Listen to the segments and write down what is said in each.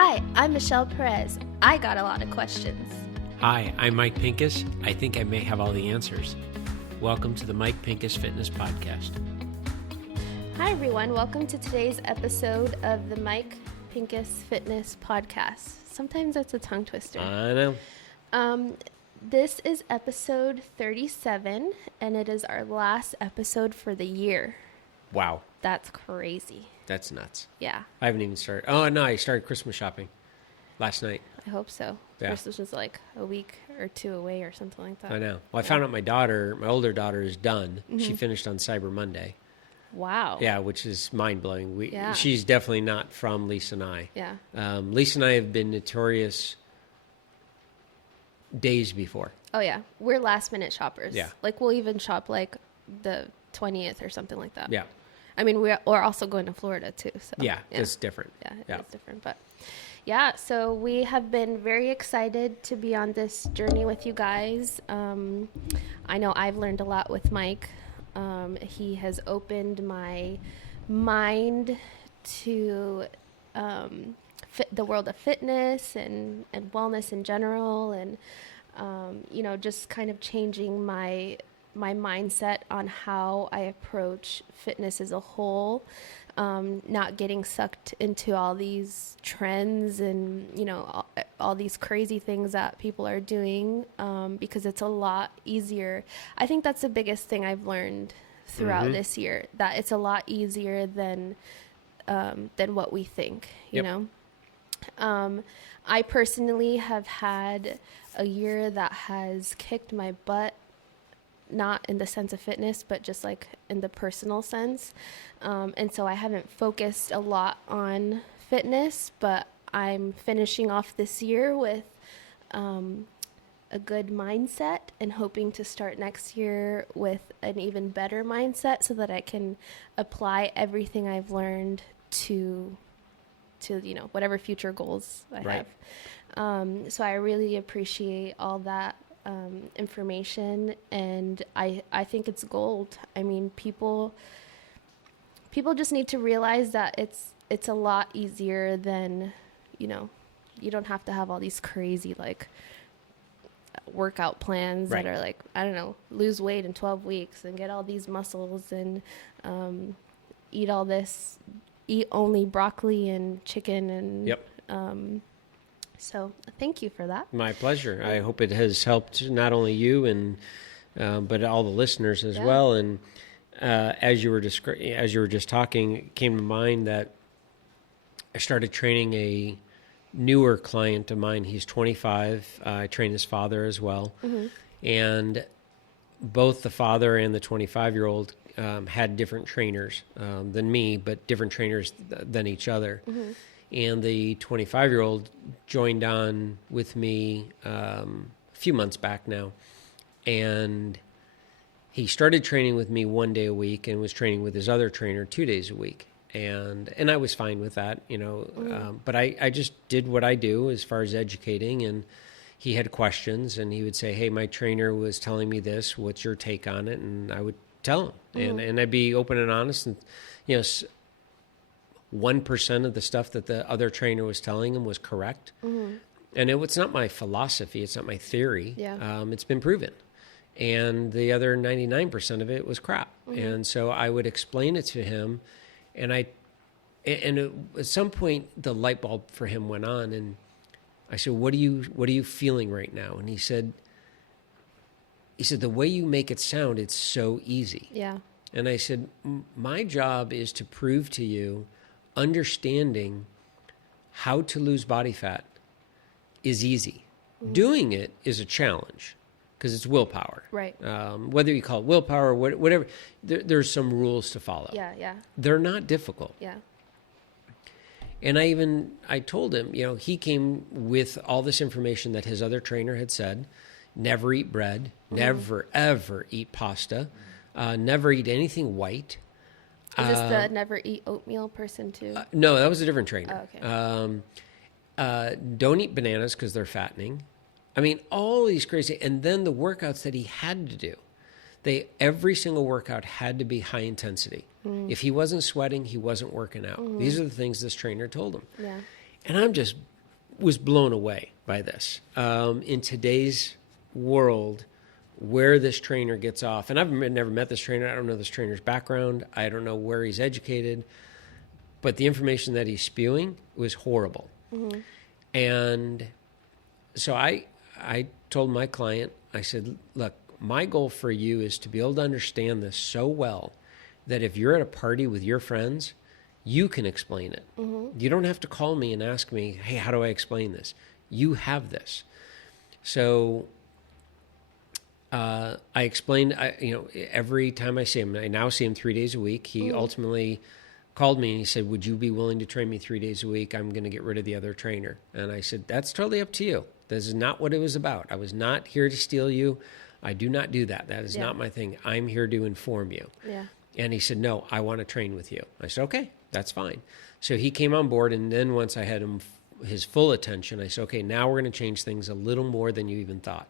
Hi, I'm Michelle Perez. I got a lot of questions. Hi, I'm Mike Pincus. I think I may have all the answers. Welcome to the Mike Pincus Fitness Podcast. Hi, everyone. Welcome to today's episode of the Mike Pincus Fitness Podcast. Sometimes it's a tongue twister. I know. This is episode 37, and it is our last episode for the year. Wow. That's crazy. That's nuts. Yeah. I haven't even started. Oh, no, I started Christmas shopping last night. I hope so. Yeah. Christmas is like a week or two away or something like that. I know. Well, I found out my older daughter is done. Mm-hmm. She finished on Cyber Monday. Wow. Yeah, which is mind-blowing. Yeah. She's definitely not from Lisa and I. Yeah. Lisa and I have been notorious days before. Oh, yeah. We're last-minute shoppers. Yeah. Like, we'll even shop, like, the 20th or something like that. Yeah. I mean, we're also going to Florida, too. So Yeah, it's different. Yeah, it's different. But, yeah, so we have been very excited to be on this journey with you guys. I know I've learned a lot with Mike. He has opened my mind to the world of fitness and wellness in general, and just kind of changing my mindset on how I approach fitness as a whole, not getting sucked into all these trends and all these crazy things that people are doing, because it's a lot easier. I think that's the biggest thing I've learned throughout this year, that it's a lot easier than what we think. You know, I personally have had a year that has kicked my butt, not in the sense of fitness, but just like in the personal sense. And so I haven't focused a lot on fitness, but I'm finishing off this year with a good mindset and hoping to start next year with an even better mindset so that I can apply everything I've learned to whatever future goals I have. So I really appreciate all that information, and I think it's gold. I mean, people just need to realize that it's a lot easier than, you don't have to have all these crazy like workout plans that are like, I don't know, lose weight in 12 weeks and get all these muscles and eat only broccoli and chicken and so thank you for that. My pleasure. I hope it has helped not only you but all the listeners as well. And as you were just talking, it came to mind that I started training a newer client of mine. He's 25. I train his father as well, and both the father and the 25-year-old had different trainers than me, but different trainers than each other. And the 25-year-old joined on with me a few months back now. And he started training with me 1 day a week and was training with his other trainer 2 days a week. And I was fine with that, but I just did what I do as far as educating. And he had questions, and he would say, hey, my trainer was telling me this. What's your take on it? And I would tell him. And I'd be open and honest. And, 1% of the stuff that the other trainer was telling him was correct. And it's not my philosophy. It's not my theory. It's been proven. And the other 99% of it was crap. And so I would explain it to him. And at some point, the light bulb for him went on. And I said, what are you feeling right now? And he said, the way you make it sound, it's so easy. Yeah. And I said, my job is to prove to you understanding how to lose body fat is easy. Doing it is a challenge because it's willpower. Right. Whether you call it willpower or whatever, there's some rules to follow. Yeah. They're not difficult. Yeah. And I told him, he came with all this information that his other trainer had said: never eat bread, never, ever eat pasta, never eat anything white. Is this the never eat oatmeal person too? No, that was a different trainer. Oh, okay. Don't eat bananas because they're fattening. I mean, all these crazy. And then the workouts that he had to do, every single workout had to be high intensity. If he wasn't sweating, he wasn't working out. These are the things this trainer told him. Yeah. And I'm just was blown away by this. In today's world, where this trainer gets off, and I've never met this trainer. I don't know this trainer's background. I don't know where he's educated, but the information that he's spewing was horrible. Mm-hmm. And so I told my client, I said, look, my goal for you is to be able to understand this so well that if you're at a party with your friends, you can explain it. Mm-hmm. You don't have to call me and ask me, hey, how do I explain this? You have this. So I explained, every time I see him, I now see him 3 days a week. He ultimately called me and he said, would you be willing to train me 3 days a week? I'm going to get rid of the other trainer. And I said, that's totally up to you. This is not what it was about. I was not here to steal you. I do not do that. That is not my thing. I'm here to inform you. Yeah. And he said, no, I want to train with you. I said, okay, that's fine. So he came on board. And then once I had his full attention, I said, okay, now we're going to change things a little more than you even thought.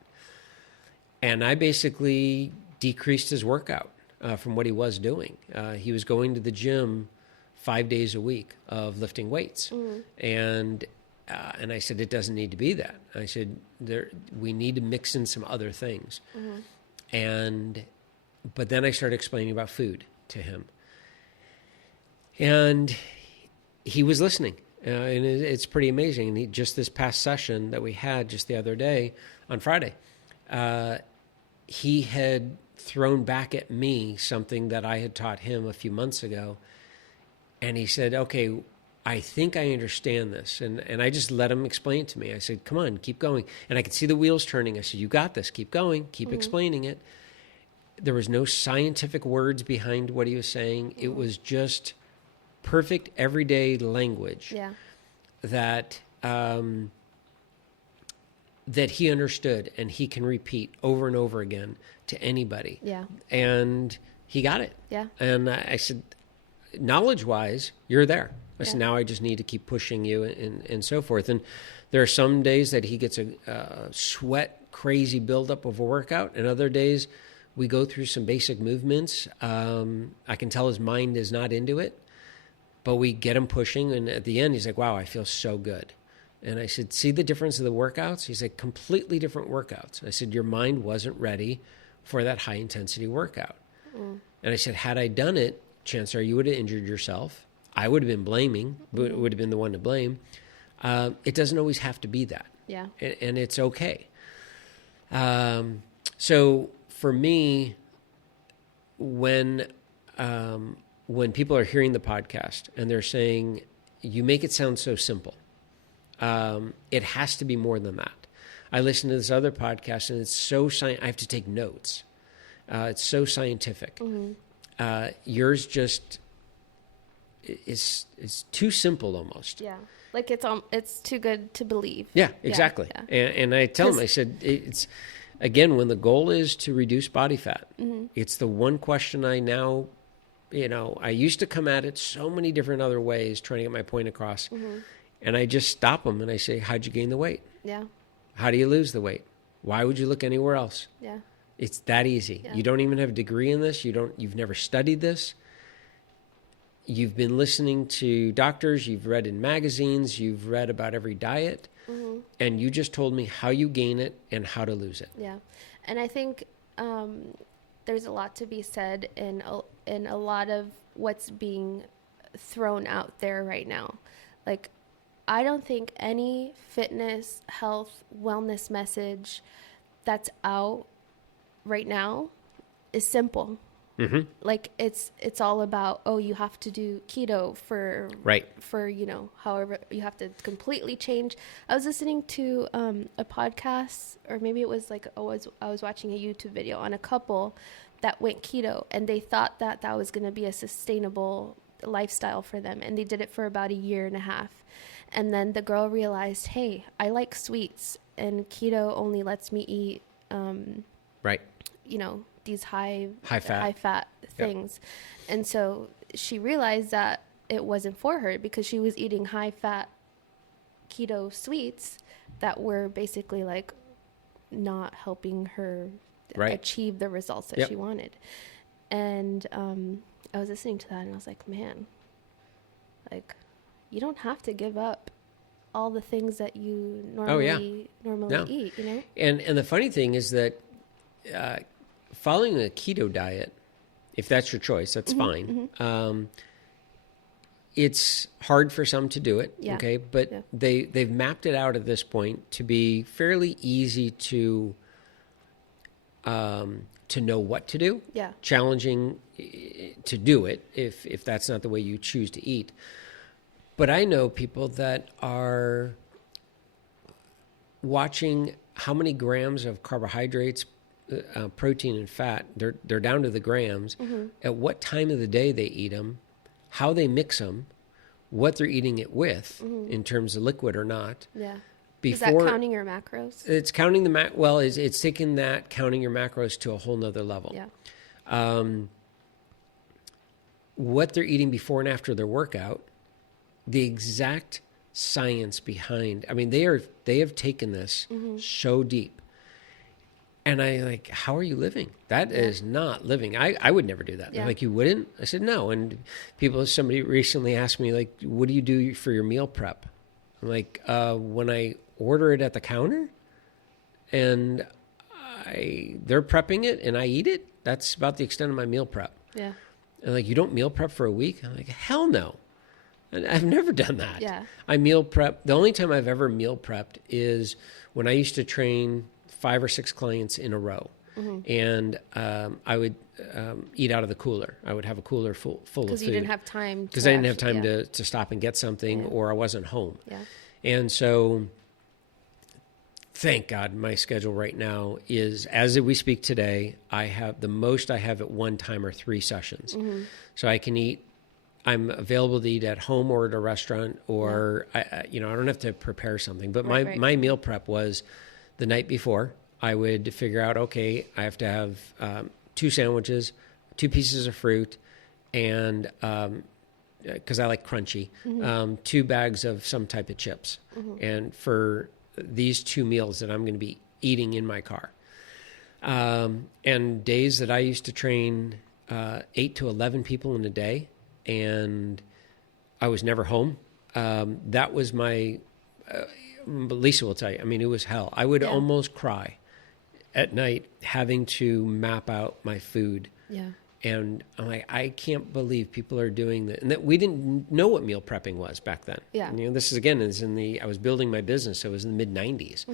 And I basically decreased his workout from what he was doing. He was going to the gym 5 days a week of lifting weights. Mm. And I said, it doesn't need to be that. I said, we need to mix in some other things. Mm-hmm. But then I started explaining about food to him. And he was listening. And it's pretty amazing. And just this past session that we had just the other day on Friday, he had thrown back at me something that I had taught him a few months ago. And he said, okay, I think I understand this. And I just let him explain it to me. I said, come on, keep going. And I could see the wheels turning. I said, you got this. Keep going. Keep explaining it. There was no scientific words behind what he was saying. It was just perfect everyday language that he understood and he can repeat over and over again to anybody. Yeah. And he got it. Yeah. And I said, knowledge-wise, you're there. I said, now I just need to keep pushing you and so forth. And there are some days that he gets a sweat, crazy buildup of a workout, and other days we go through some basic movements. I can tell his mind is not into it, but we get him pushing, and at the end, he's like, wow, I feel so good. And I said, see the difference of the workouts? He's like, completely different workouts. I said, your mind wasn't ready for that high-intensity workout. Mm. And I said, had I done it, chances are you would have injured yourself. I would have been blaming, would have been the one to blame. It doesn't always have to be that. Yeah. And it's okay. So for me, when people are hearing the podcast and they're saying, you make it sound so simple, it has to be more than that. I listen to this other podcast and it's so I have to take notes. It's so scientific. Mm-hmm. Yours just is too simple almost. Yeah. Like it's too good to believe. Yeah, exactly. Yeah. And I tell them, I said, it's, again, when the goal is to reduce body fat, it's the one question I now, I used to come at it so many different other ways trying to get my point across. Mm-hmm. And I just stop them and I say, how'd you gain the weight? Yeah. How do you lose the weight? Why would you look anywhere else? Yeah. It's that easy. Yeah. You don't even have a degree in this. You've never studied this. You've been listening to doctors, you've read in magazines, you've read about every diet, and you just told me how you gain it and how to lose it. Yeah. And I think there's a lot to be said in a lot of what's being thrown out there right now. Like, I don't think any fitness, health, wellness message that's out right now is simple. Mm-hmm. Like it's all about, you have to do keto for however you have to completely change. I was listening to a podcast, or maybe it was like I was watching a YouTube video on a couple that went keto, and they thought that was going to be a sustainable lifestyle for them, and they did it for about a year and a half, and then the girl realized, hey, I like sweets, and keto only lets me eat these high fat things. Yep. And so she realized that it wasn't for her because she was eating high fat keto sweets that were basically like not helping her achieve the results that she wanted. And I was listening to that and I was like, man, like, you don't have to give up all the things that you Oh, yeah. normally No. eat, you know? And the funny thing is that following a keto diet, if that's your choice, that's fine. It's hard for some to do it, Yeah. okay? But Yeah. they've mapped it out at this point to be fairly easy to know what to do. Yeah. Challenging to do it if that's not the way you choose to eat. But I know people that are watching how many grams of carbohydrates, protein, and fat. They're down to the grams. At what time of the day they eat them, how they mix them, what they're eating it with in terms of liquid or not. Yeah. Is Before, that counting your macros? it's counting the well, it's taking that counting your macros to a whole nother level. Yeah. What they're eating before and after their workout, the exact science behind. I mean, they have taken this so deep. And I like, how are you living? That is not living. I would never do that. They're like, you wouldn't? I said, no. And somebody recently asked me, like, what do you do for your meal prep? I'm like, when I order it at the counter and they're prepping it and I eat it, that's about the extent of my meal prep. Yeah. And like, you don't meal prep for a week? I'm like, hell no. And I've never done that. Yeah. I meal prep. The only time I've ever meal prepped is when I used to train 5 or 6 clients in a row. And I would eat out of the cooler. I would have a cooler full of food. Because you didn't have time. Because I didn't have time to stop and get something, or I wasn't home. Yeah. And so, thank God, my schedule right now is, as we speak today, I have the most I have at one time are 3 sessions. So I can eat. I'm available to eat at home or at a restaurant, or I don't have to prepare something. But my meal prep was the night before. I would figure out, okay, I have to have 2 sandwiches, 2 pieces of fruit, and because I like crunchy, 2 bags of some type of chips. And for these 2 meals that I'm going to be eating in my car. And days that I used to train 8 to 11 people in a day, and I was never home. That was my, Lisa will tell you, I mean, it was hell. I would almost cry at night having to map out my food. Yeah. And I'm like, I can't believe people are doing that. And that we didn't know what meal prepping was back then. Yeah. And, this is, again, I was building my business, so it was in the mid 90s.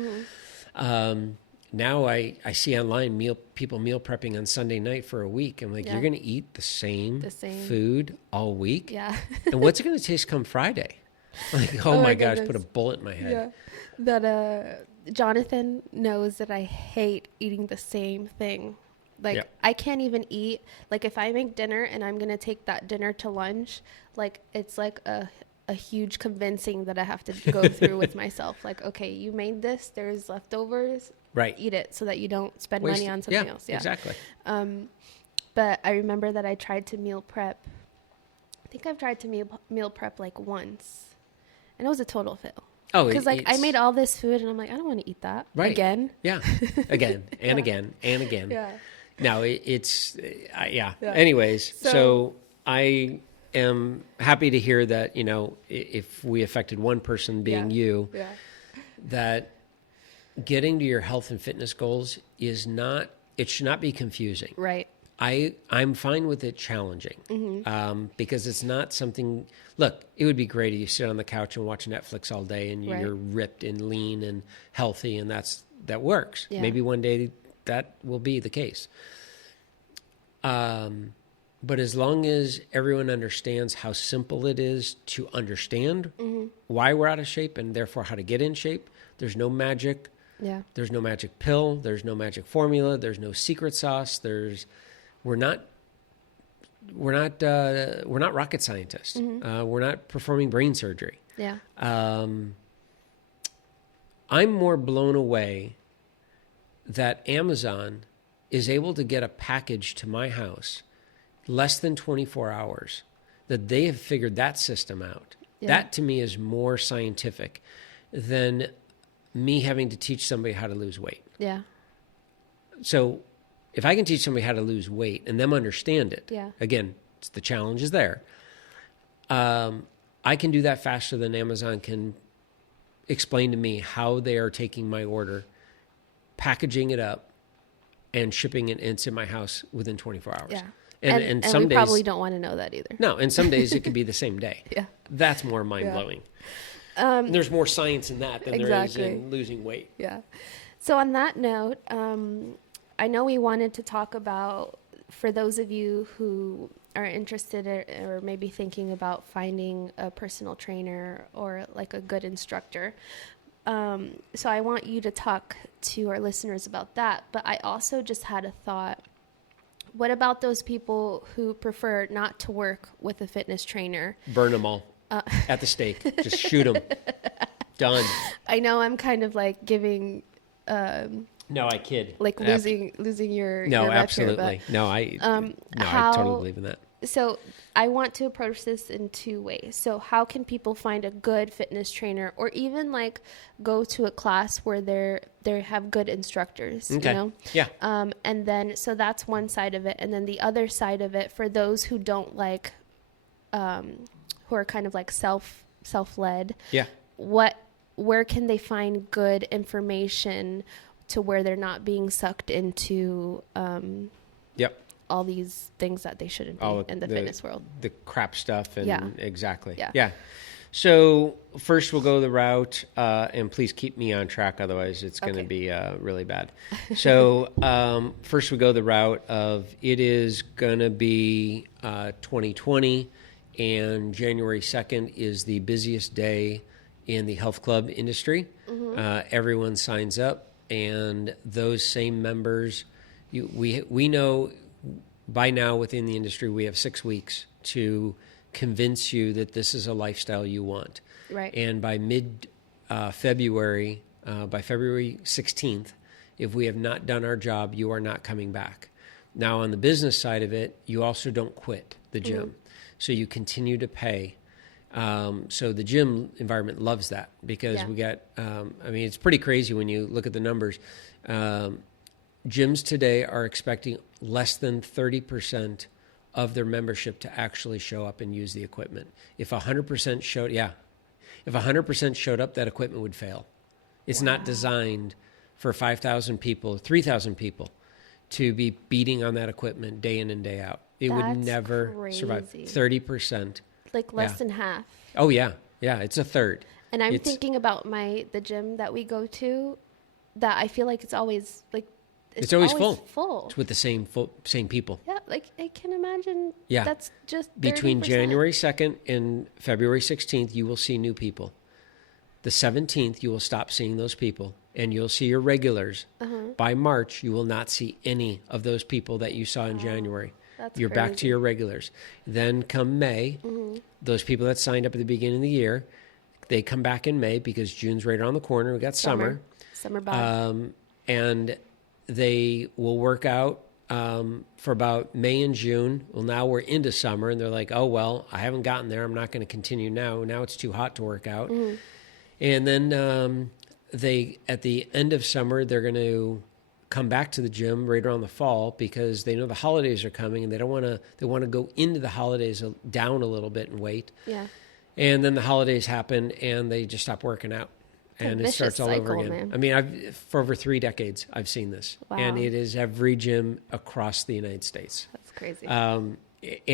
Now I see online people meal prepping on Sunday night for a week. I'm like, you're going to eat the same food all week? Yeah. And what's it going to taste come Friday? Like, oh my gosh, goodness. put a bullet in my head. Yeah. That Jonathan knows that I hate eating the same thing. Like, I can't even eat. Like, if I make dinner and I'm going to take that dinner to lunch, like, it's like a huge convincing that I have to go through with myself. Like, okay, you made this, there's leftovers. Right. Eat it so that you don't spend money on something else. Yeah, exactly. But I remember that I tried to meal prep. I think I've tried to meal prep like once. And it was a total fail. Oh, because I made all this food and I'm like, I don't want to eat that again. Yeah, again and again and again. Yeah. No, it's Anyways, so I am happy to hear that if we affected one person being you, that getting to your health and fitness goals it should not be confusing. Right. I'm fine with it challenging because it's not something. Look, it would be great if you sit on the couch and watch Netflix all day and you're ripped and lean and healthy, and that works. Yeah. Maybe one day that will be the case. But as long as everyone understands how simple it is to understand why we're out of shape and therefore how to get in shape, there's no magic. Yeah. There's no magic pill. There's no magic formula. There's no secret sauce. We're not rocket scientists. We're not performing brain surgery. Yeah. I'm more blown away that Amazon is able to get a package to my house less than 24 hours, that they have figured that system out. Yeah. That to me is more scientific than me having to teach somebody how to lose weight. Yeah. So if I can teach somebody how to lose weight and them understand it, again, the challenge is there. I can do that faster than Amazon can explain to me how they are taking my order, packaging it up, and shipping it, and it's in my house within 24 hours. Yeah. And some we days, probably don't want to know that either. no, and some days it could be the same day. Yeah. That's more mind-blowing. There's more science in that than there is in losing weight. Yeah. So on that note, I know we wanted to talk about, for those of you who are interested or maybe thinking about finding a personal trainer or like a good instructor. So I want you to talk to our listeners about that. But I also just had a thought. What about those people who prefer not to work with a fitness trainer? Burn them all at the stake. Just shoot them. Done. I know I'm kind of like giving... no, I kid. Like losing your no, rep absolutely. Here, but, I totally believe in that. So I want to approach this in two ways. So how can people find a good fitness trainer, or even like go to a class where they have good instructors, okay. you know? Yeah. And then, so that's one side of it. And then the other side of it, for those who don't like, who are kind of like self-led. Yeah. Where can they find good information to where they're not being sucked into, yep. all these things that they shouldn't be in the fitness world. The crap stuff. And exactly. Yeah. So first we'll go the route, and please keep me on track. Otherwise it's going to be really bad. So first we go the route of, it is going to be 2020, and January 2nd is the busiest day in the health club industry. Everyone signs up, and those same members, we know by now within the industry, we have 6 weeks to convince you that this is a lifestyle you want. Right. And by February, by February 16th, if we have not done our job, you are not coming back. Now, on the business side of it, you also don't quit the gym. So you continue to pay. So the gym environment loves that, because we got, it's pretty crazy when you look at the numbers. Gyms today are expecting less than 30% of their membership to actually show up and use the equipment. If 100% showed up, that equipment would fail. It's not designed for 5,000 people, 3,000 people to be beating on that equipment day in and day out. It would never survive. 30%. Like less than half. Oh yeah. Yeah. It's a third. And I'm thinking about the gym that we go to, that I feel like it's always like, it's always full. It's with the same people. Yeah. Like I can imagine. Yeah. That's just 30%. Between January 2nd and February 16th, you will see new people. The 17th, you will stop seeing those people, and you'll see your regulars. By March, you will not see any of those people that you saw in January. You're crazy. back to your regulars. Then come May, those people that signed up at the beginning of the year, they come back in May, because June's right around the corner. We got summer bod. and they will work out for about May and June. Well, now we're into summer, and they're like, oh, well, I haven't gotten there. I'm not going to continue now. Now it's too hot to work out. And then they, at the end of summer, they're going to come back to the gym right around the fall, because they know the holidays are coming, and they want to go into the holidays down a little bit and wait. Yeah. And then the holidays happen, and they just stop working out. And it starts all over again. Man. I mean, for over 3 decades, I've seen this. Wow. And it is every gym across the United States. That's crazy. And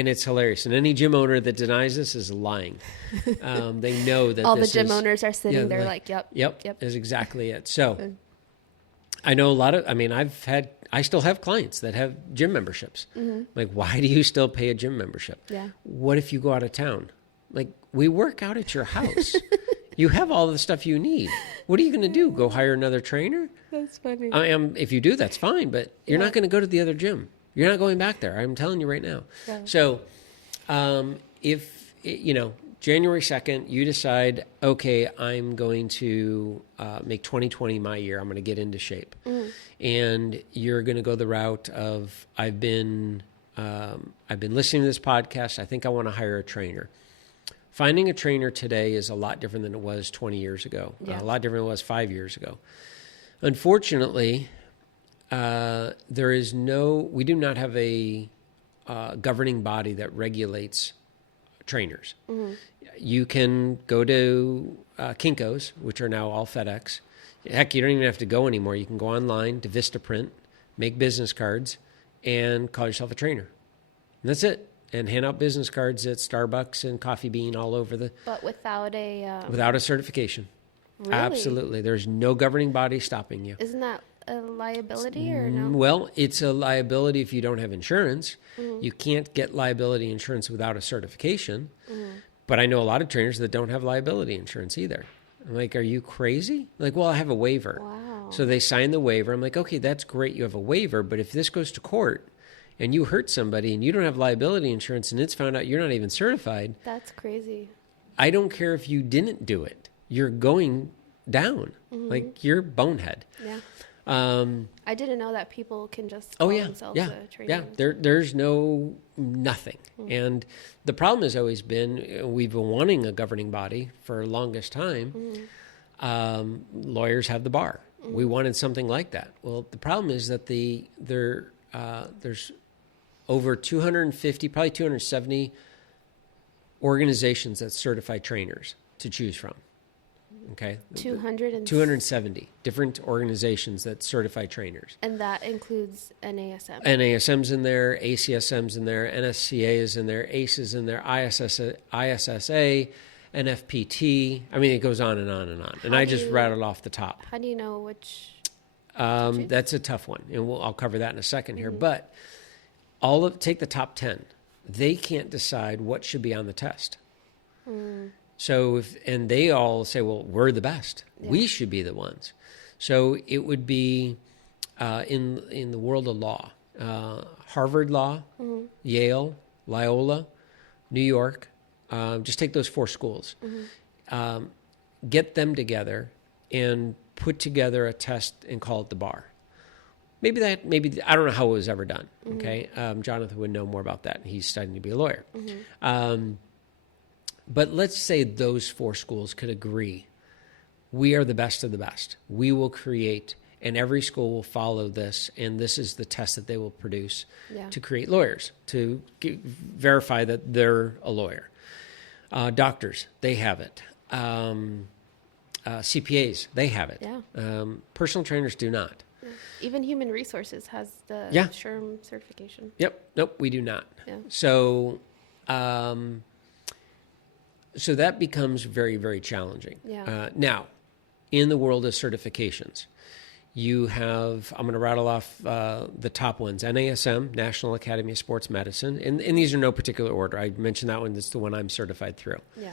it's hilarious. And any gym owner that denies this is lying. They know that all the gym owners are sitting there like, yep. That's exactly it. So I know a lot of, I still have clients that have gym memberships. Like, why do you still pay a gym membership? Yeah. What if you go out of town? Like, we work out at your house. You have all the stuff you need. What are you going to do? Go hire another trainer? That's funny. If you do, that's fine, but you're not going to go to the other gym. You're not going back there. I'm telling you right now. Yeah. So if, January 2nd, you decide, okay, I'm going to make 2020 my year. I'm going to get into shape. And you're going to go the route of, I've been listening to this podcast. I think I want to hire a trainer. Finding a trainer today is a lot different than it was 20 years ago, a lot different than it was 5 years ago. Unfortunately, we do not have a governing body that regulates trainers. you can go to Kinko's, which are now all FedEx. Heck, you don't even have to go anymore. You can go online to Vistaprint, make business cards, and call yourself a trainer. And that's it. And hand out business cards at Starbucks and Coffee Bean all over But without a... without a certification. Really? Absolutely. There's no governing body stopping you. Isn't that a liability or no? Well, it's a liability if you don't have insurance. You can't get liability insurance without a certification. But I know a lot of trainers that don't have liability insurance either. I'm like, are you crazy? Like, well, I have a waiver. Wow. So they sign the waiver. I'm like, okay, that's great. You have a waiver. But if this goes to court and you hurt somebody and you don't have liability insurance and it's found out you're not even certified. That's crazy. I don't care if you didn't do it. You're going down. Like, you're bonehead. Yeah. I didn't know that people can just call themselves a trainer. Yeah, there's nothing. And the problem has always been, we've been wanting a governing body for the longest time. Lawyers have the bar. We wanted something like that. Well, the problem is that there's over 250, probably 270 organizations that certify trainers to choose from. Okay. 270 different organizations that certify trainers. And that includes NASM. NASM's in there, ACSM's in there, NSCA is in there, ACE is in there, ISSA, NFPT. I mean, it goes on and on and on. And I just rattled off the top. How do you know which? That's a tough one. And I'll cover that in a second here. But take the top 10. They can't decide what should be on the test. So and they all say, well, we're the best. Yeah. We should be the ones. So it would be in the world of law, Harvard Law, Yale, Loyola, New York. Just take those 4 schools. Get them together and put together a test and call it the bar. Maybe I don't know how it was ever done. Okay, Jonathan would know more about that. He's studying to be a lawyer. But let's say those 4 schools could agree, we are the best of the best. We will create, and every school will follow this, and this is the test that they will produce to create lawyers, to verify that they're a lawyer. Doctors, they have it. CPAs, they have it. Yeah. Personal trainers do not. Yeah. Even Human Resources has the SHRM certification. Nope, we do not. Yeah. So that becomes very, very challenging. Yeah. Now, in the world of certifications, you have, I'm going to rattle off the top ones. NASM, National Academy of Sports Medicine. And these are no particular order. I mentioned that one. That's the one I'm certified through. Yeah.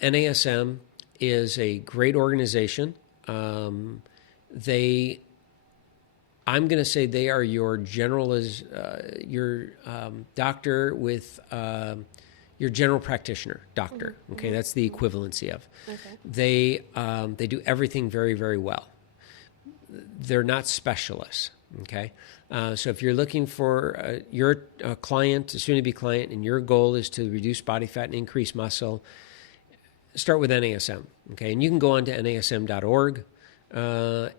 NASM is a great organization. I'm going to say they are your doctor with your general practitioner doctor. Okay, that's the equivalency of. Okay. They do everything very, very well. They're not specialists. Okay, so if you're looking for you're a client, a soon-to-be client, and your goal is to reduce body fat and increase muscle, start with NASM. Okay, and you can go on to nasm.org.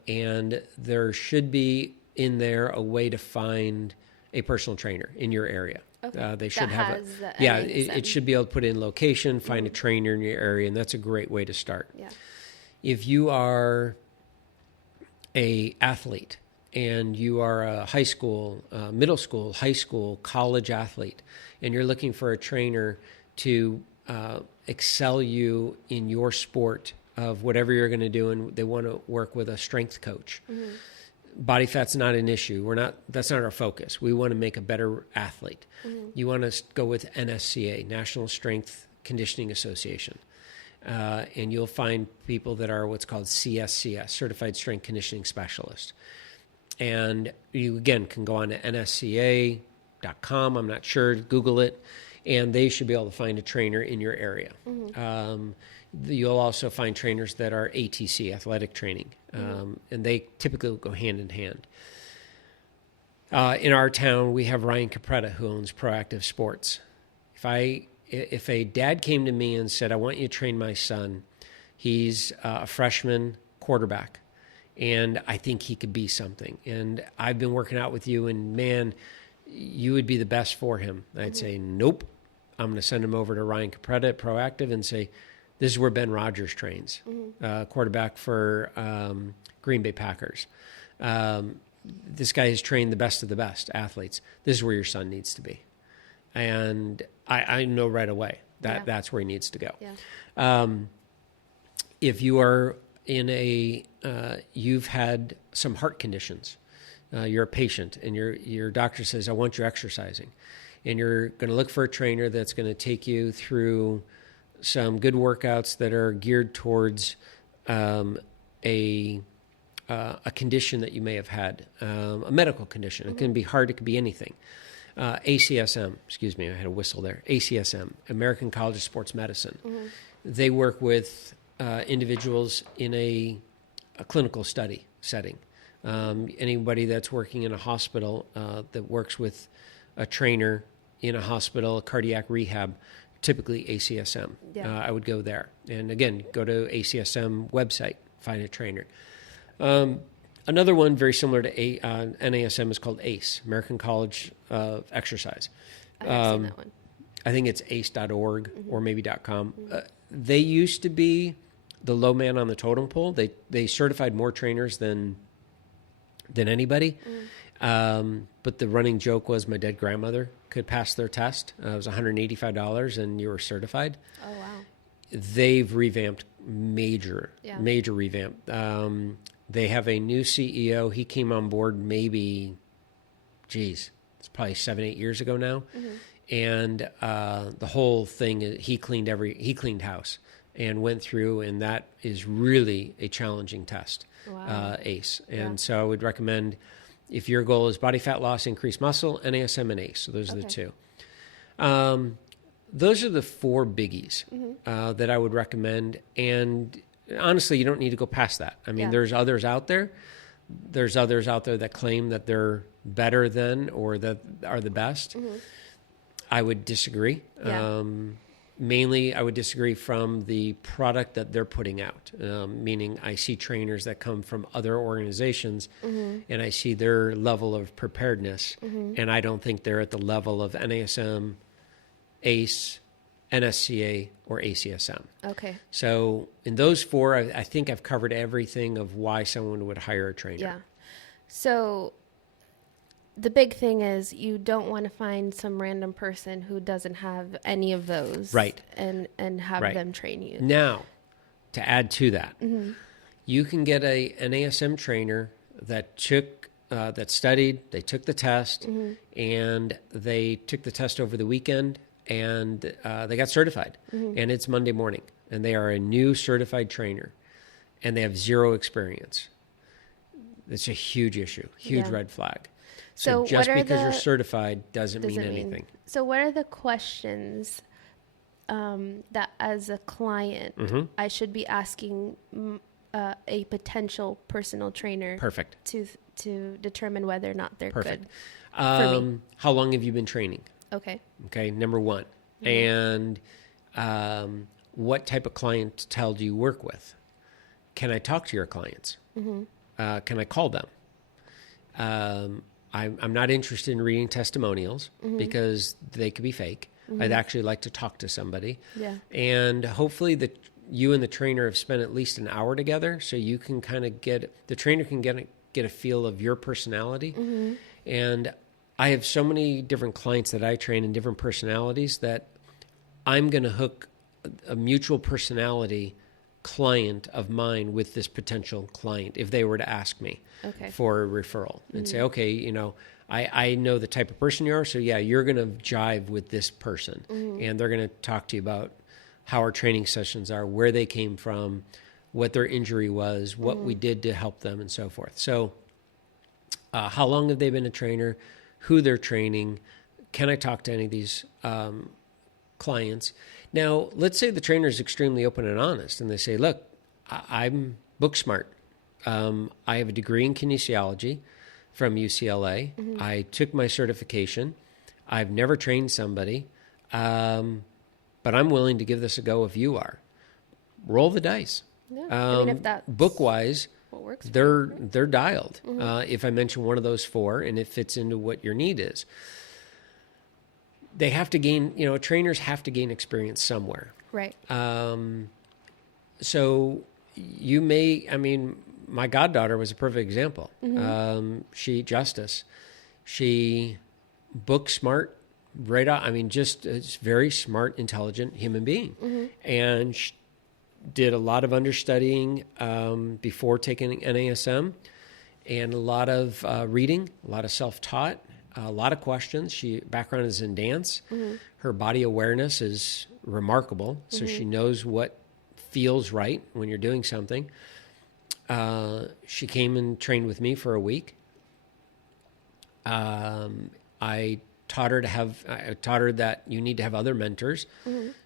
And there should be in there a way to find a personal trainer in your area. Okay. They should have it should be able to put in location, find a trainer in your area, and that's a great way to start. Yeah. If you are a athlete and you are a high school, middle school, high school, college athlete, and you're looking for a trainer to excel you in your sport of whatever you're going to do, and they want to work with a strength coach. Body fat's not an issue. That's not our focus. We want to make a better athlete. You want to go with NSCA, National Strength Conditioning Association. And you'll find people that are what's called CSCS, Certified Strength Conditioning Specialist. And you, again, can go on to nsca.com. I'm not sure. Google it. And they should be able to find a trainer in your area. You'll also find trainers that are ATC, athletic training, and they typically go hand in hand. In our town, we have Ryan Capretta, who owns Proactive Sports. If a dad came to me and said, I want you to train my son, he's a freshman quarterback, and I think he could be something, and I've been working out with you, and man, you would be the best for him. I'd say, nope. I'm going to send them over to Ryan Capretta at Proactive and say, this is where Ben Rogers trains, quarterback for Green Bay Packers. This guy has trained the best of the best athletes. This is where your son needs to be. And I know right away that that's where he needs to go. Yeah. If you are in you've had some heart conditions, you're a patient and your doctor says, I want you exercising. And you're going to look for a trainer that's going to take you through some good workouts that are geared towards a condition that you may have had, a medical condition. It can be heart, it could be anything. ACSM, excuse me, I had a whistle there. ACSM, American College of Sports Medicine. They work with individuals in a clinical study setting. Anybody that's working in a hospital that works with a trainer in a hospital, a cardiac rehab, typically ACSM. Yeah. I would go there. And again, go to ACSM website, find a trainer. Another one very similar to NASM is called ACE, American College of Exercise. I have seen that one. I think it's ace.org or maybe .com. They used to be the low man on the totem pole. They certified more trainers than anybody. But the running joke was my dead grandmother could pass their test. It was $185 and you were certified. Oh, wow. They've revamped major revamp. They have a new CEO. He came on board maybe, it's probably 7-8 years ago now. And the whole thing, he cleaned house and went through, and that is really a challenging test, ACE. And so I would recommend, if your goal is body fat loss, increase muscle, NASM and ACE. So those are the two. Those are the 4 biggies that I would recommend. And honestly, you don't need to go past that. I mean, there's others out there. There's others out there that claim that they're better than or that are the best. I would disagree. Mainly, I would disagree from the product that they're putting out, meaning I see trainers that come from other organizations and I see their level of preparedness, and I don't think they're at the level of NASM, ACE, NSCA, or ACSM. Okay. So in those 4, I think I've covered everything of why someone would hire a trainer. Yeah. So the big thing is you don't want to find some random person who doesn't have any of those. Right. And have them train you. Now, to add to that, you can get an ASM trainer that studied, they took the test, and they took the test over the weekend, and they got certified. And it's Monday morning, and they are a new certified trainer, and they have 0 experience. It's a huge issue, huge red flag. So just because you're certified doesn't mean anything. So what are the questions that as a client I should be asking a potential personal trainer to determine whether or not they're good for me? How long have you been training? Okay, number 1. And what type of clientele do you work with? Can I talk to your clients? Can I call them? I'm not interested in reading testimonials because they could be fake. I'd actually like to talk to somebody. Yeah. And hopefully you and the trainer have spent at least an hour together, so you can kind of the trainer can get a feel of your personality. And I have so many different clients that I train in different personalities that I'm going to hook a mutual personality client of mine with this potential client if they were to ask me for a referral and say, okay, I know the type of person you are, so yeah, you're going to jive with this person, and they're going to talk to you about how our training sessions are, where they came from, what their injury was, what we did to help them, and so forth. So how long have they been a trainer, who they're training, can I talk to any of these clients? Now, let's say the trainer is extremely open and honest, and they say, look, I'm book smart. I have a degree in kinesiology from UCLA. I took my certification. I've never trained somebody, but I'm willing to give this a go if you are. Roll the dice. Yeah. I mean, if that's book-wise, what works they're dialed. If I mention one of those 4 and it fits into what your need is. they have to gain, trainers have to gain experience somewhere. Right. So my goddaughter was a perfect example. She book smart, right out. Just a very smart, intelligent human being. And she did a lot of understudying before taking NASM, and a lot of reading, a lot of self-taught, a lot of questions. Background is in dance. Her body awareness is remarkable, so she knows what feels right when you're doing something. She came and trained with me for a week. I taught her that you need to have other mentors.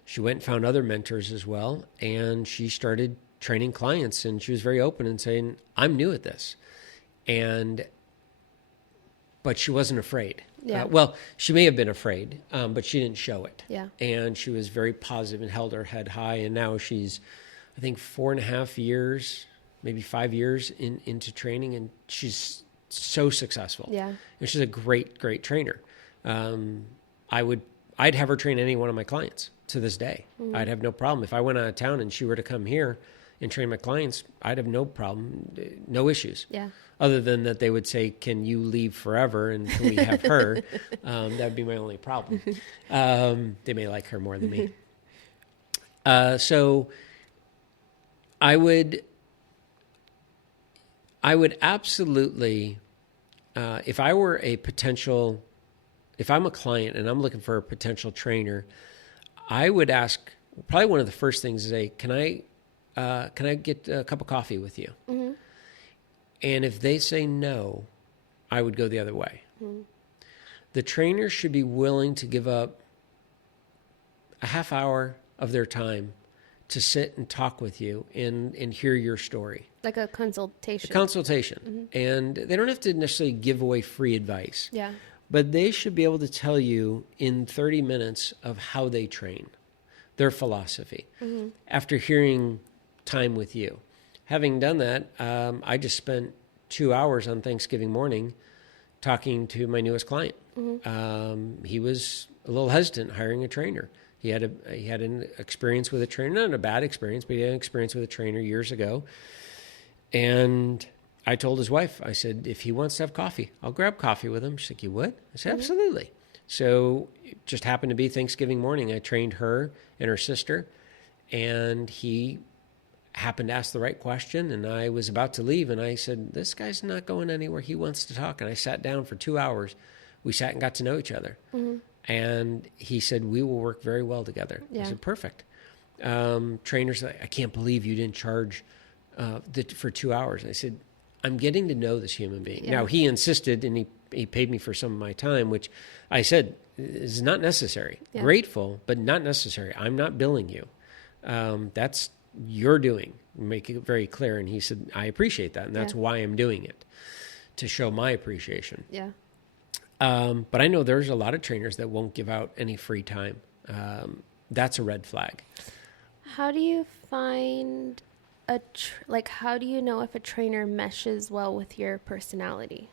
She went and found other mentors as well, and she started training clients, and she was very open and saying, I'm new at this. But she wasn't afraid. Yeah. Well, she may have been afraid, but she didn't show it. Yeah. And she was very positive and held her head high. And now she's, I think, 4.5 years, maybe 5 years into training, and she's so successful. Yeah. And she's a great, great trainer. I'd have her train any one of my clients to this day. I'd have no problem. If I went out of town and she were to come here and train my clients, I'd have no problem, no issues. Yeah. Other than that they would say, can you leave forever and can we have her? That would be my only problem. They may like her more than me. So I would absolutely, if I'm a client and I'm looking for a potential trainer, I would ask, probably one of the first things is, hey, can I get a cup of coffee with you? And if they say no, I would go the other way. The trainer should be willing to give up a half hour of their time to sit and talk with you and hear your story. Like a consultation. And they don't have to necessarily give away free advice. Yeah. But they should be able to tell you in 30 minutes of how they train, their philosophy, after hearing time with you. Having done that, I just spent 2 hours on Thanksgiving morning talking to my newest client. He was a little hesitant hiring a trainer. He had an experience with a trainer, not a bad experience, but he had an experience with a trainer years ago. And I told his wife, I said, if he wants to have coffee, I'll grab coffee with him. She's like, you would? I said, absolutely. So it just happened to be Thanksgiving morning. I trained her and her sister, and he happened to ask the right question, and I was about to leave, and I said, this guy's not going anywhere. He wants to talk. And I sat down for 2 hours. We sat and got to know each other. And he said, we will work very well together. Yeah. I said, perfect. Trainers, I can't believe you didn't charge for 2 hours. I said, I'm getting to know this human being. Yeah. Now, he insisted, and he paid me for some of my time, which I said is not necessary. Yeah. Grateful, but not necessary. I'm not billing you. That's your doing. Make it very clear. And he said, I appreciate that, and that's why I'm doing it, to show my appreciation. Yeah. But I know there's a lot of trainers that won't give out any free time. That's a red flag. How do you find how do you know if a trainer meshes well with your personality?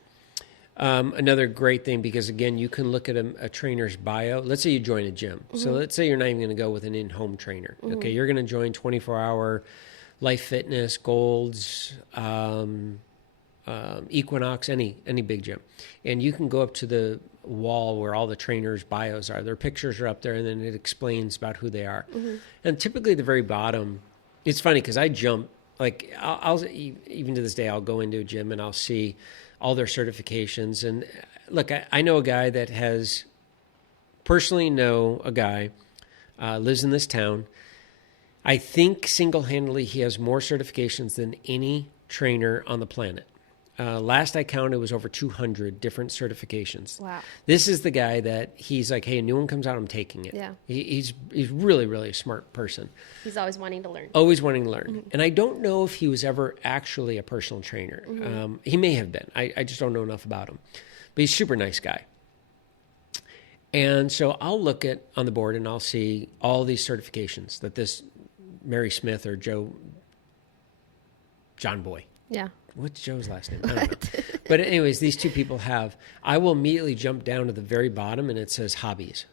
Another great thing, because again, you can look at a trainer's bio. Let's say you join a gym. So let's say you're not even going to go with an in-home trainer. Okay, you're going to join 24-hour Life Fitness, Gold's, Equinox, any big gym. And you can go up to the wall where all the trainers' bios are. Their pictures are up there, and then it explains about who they are. And typically at the very bottom, it's funny because I jump, like I'll even to this day, I'll go into a gym and I'll see all their certifications. And look, I know a guy that lives in this town. I think single-handedly he has more certifications than any trainer on the planet. Last I counted, it was over 200 different certifications. Wow. This is the guy that he's like, hey, a new one comes out, I'm taking it. Yeah. He's really, really a smart person. He's always wanting to learn. Always wanting to learn. And I don't know if he was ever actually a personal trainer. He may have been. I just don't know enough about him. But he's a super nice guy. And so I'll look on the board and I'll see all these certifications that this Mary Smith or John Boy. Yeah. What's Joe's last name? I don't know. But anyways, these two people have. I will immediately jump down to the very bottom, and it says hobbies.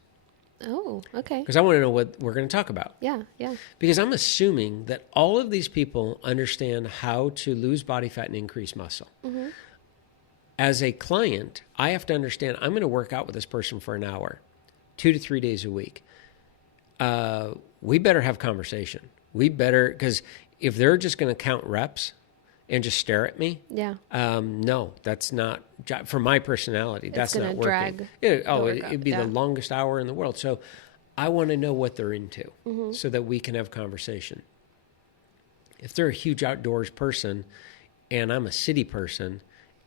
Oh, okay. Because I want to know what we're going to talk about. Yeah, yeah. Because I'm assuming that all of these people understand how to lose body fat and increase muscle. Mm-hmm. As a client, I have to understand I'm going to work out with this person for an hour, 2 to 3 days a week. We better have conversation. We better, because if they're just going to count reps and just stare at me, Yeah. no, that's not, for my personality, that's not working. It'd be the longest hour in the world. So I want to know what they're into so that we can have conversation. If they're a huge outdoors person and I'm a city person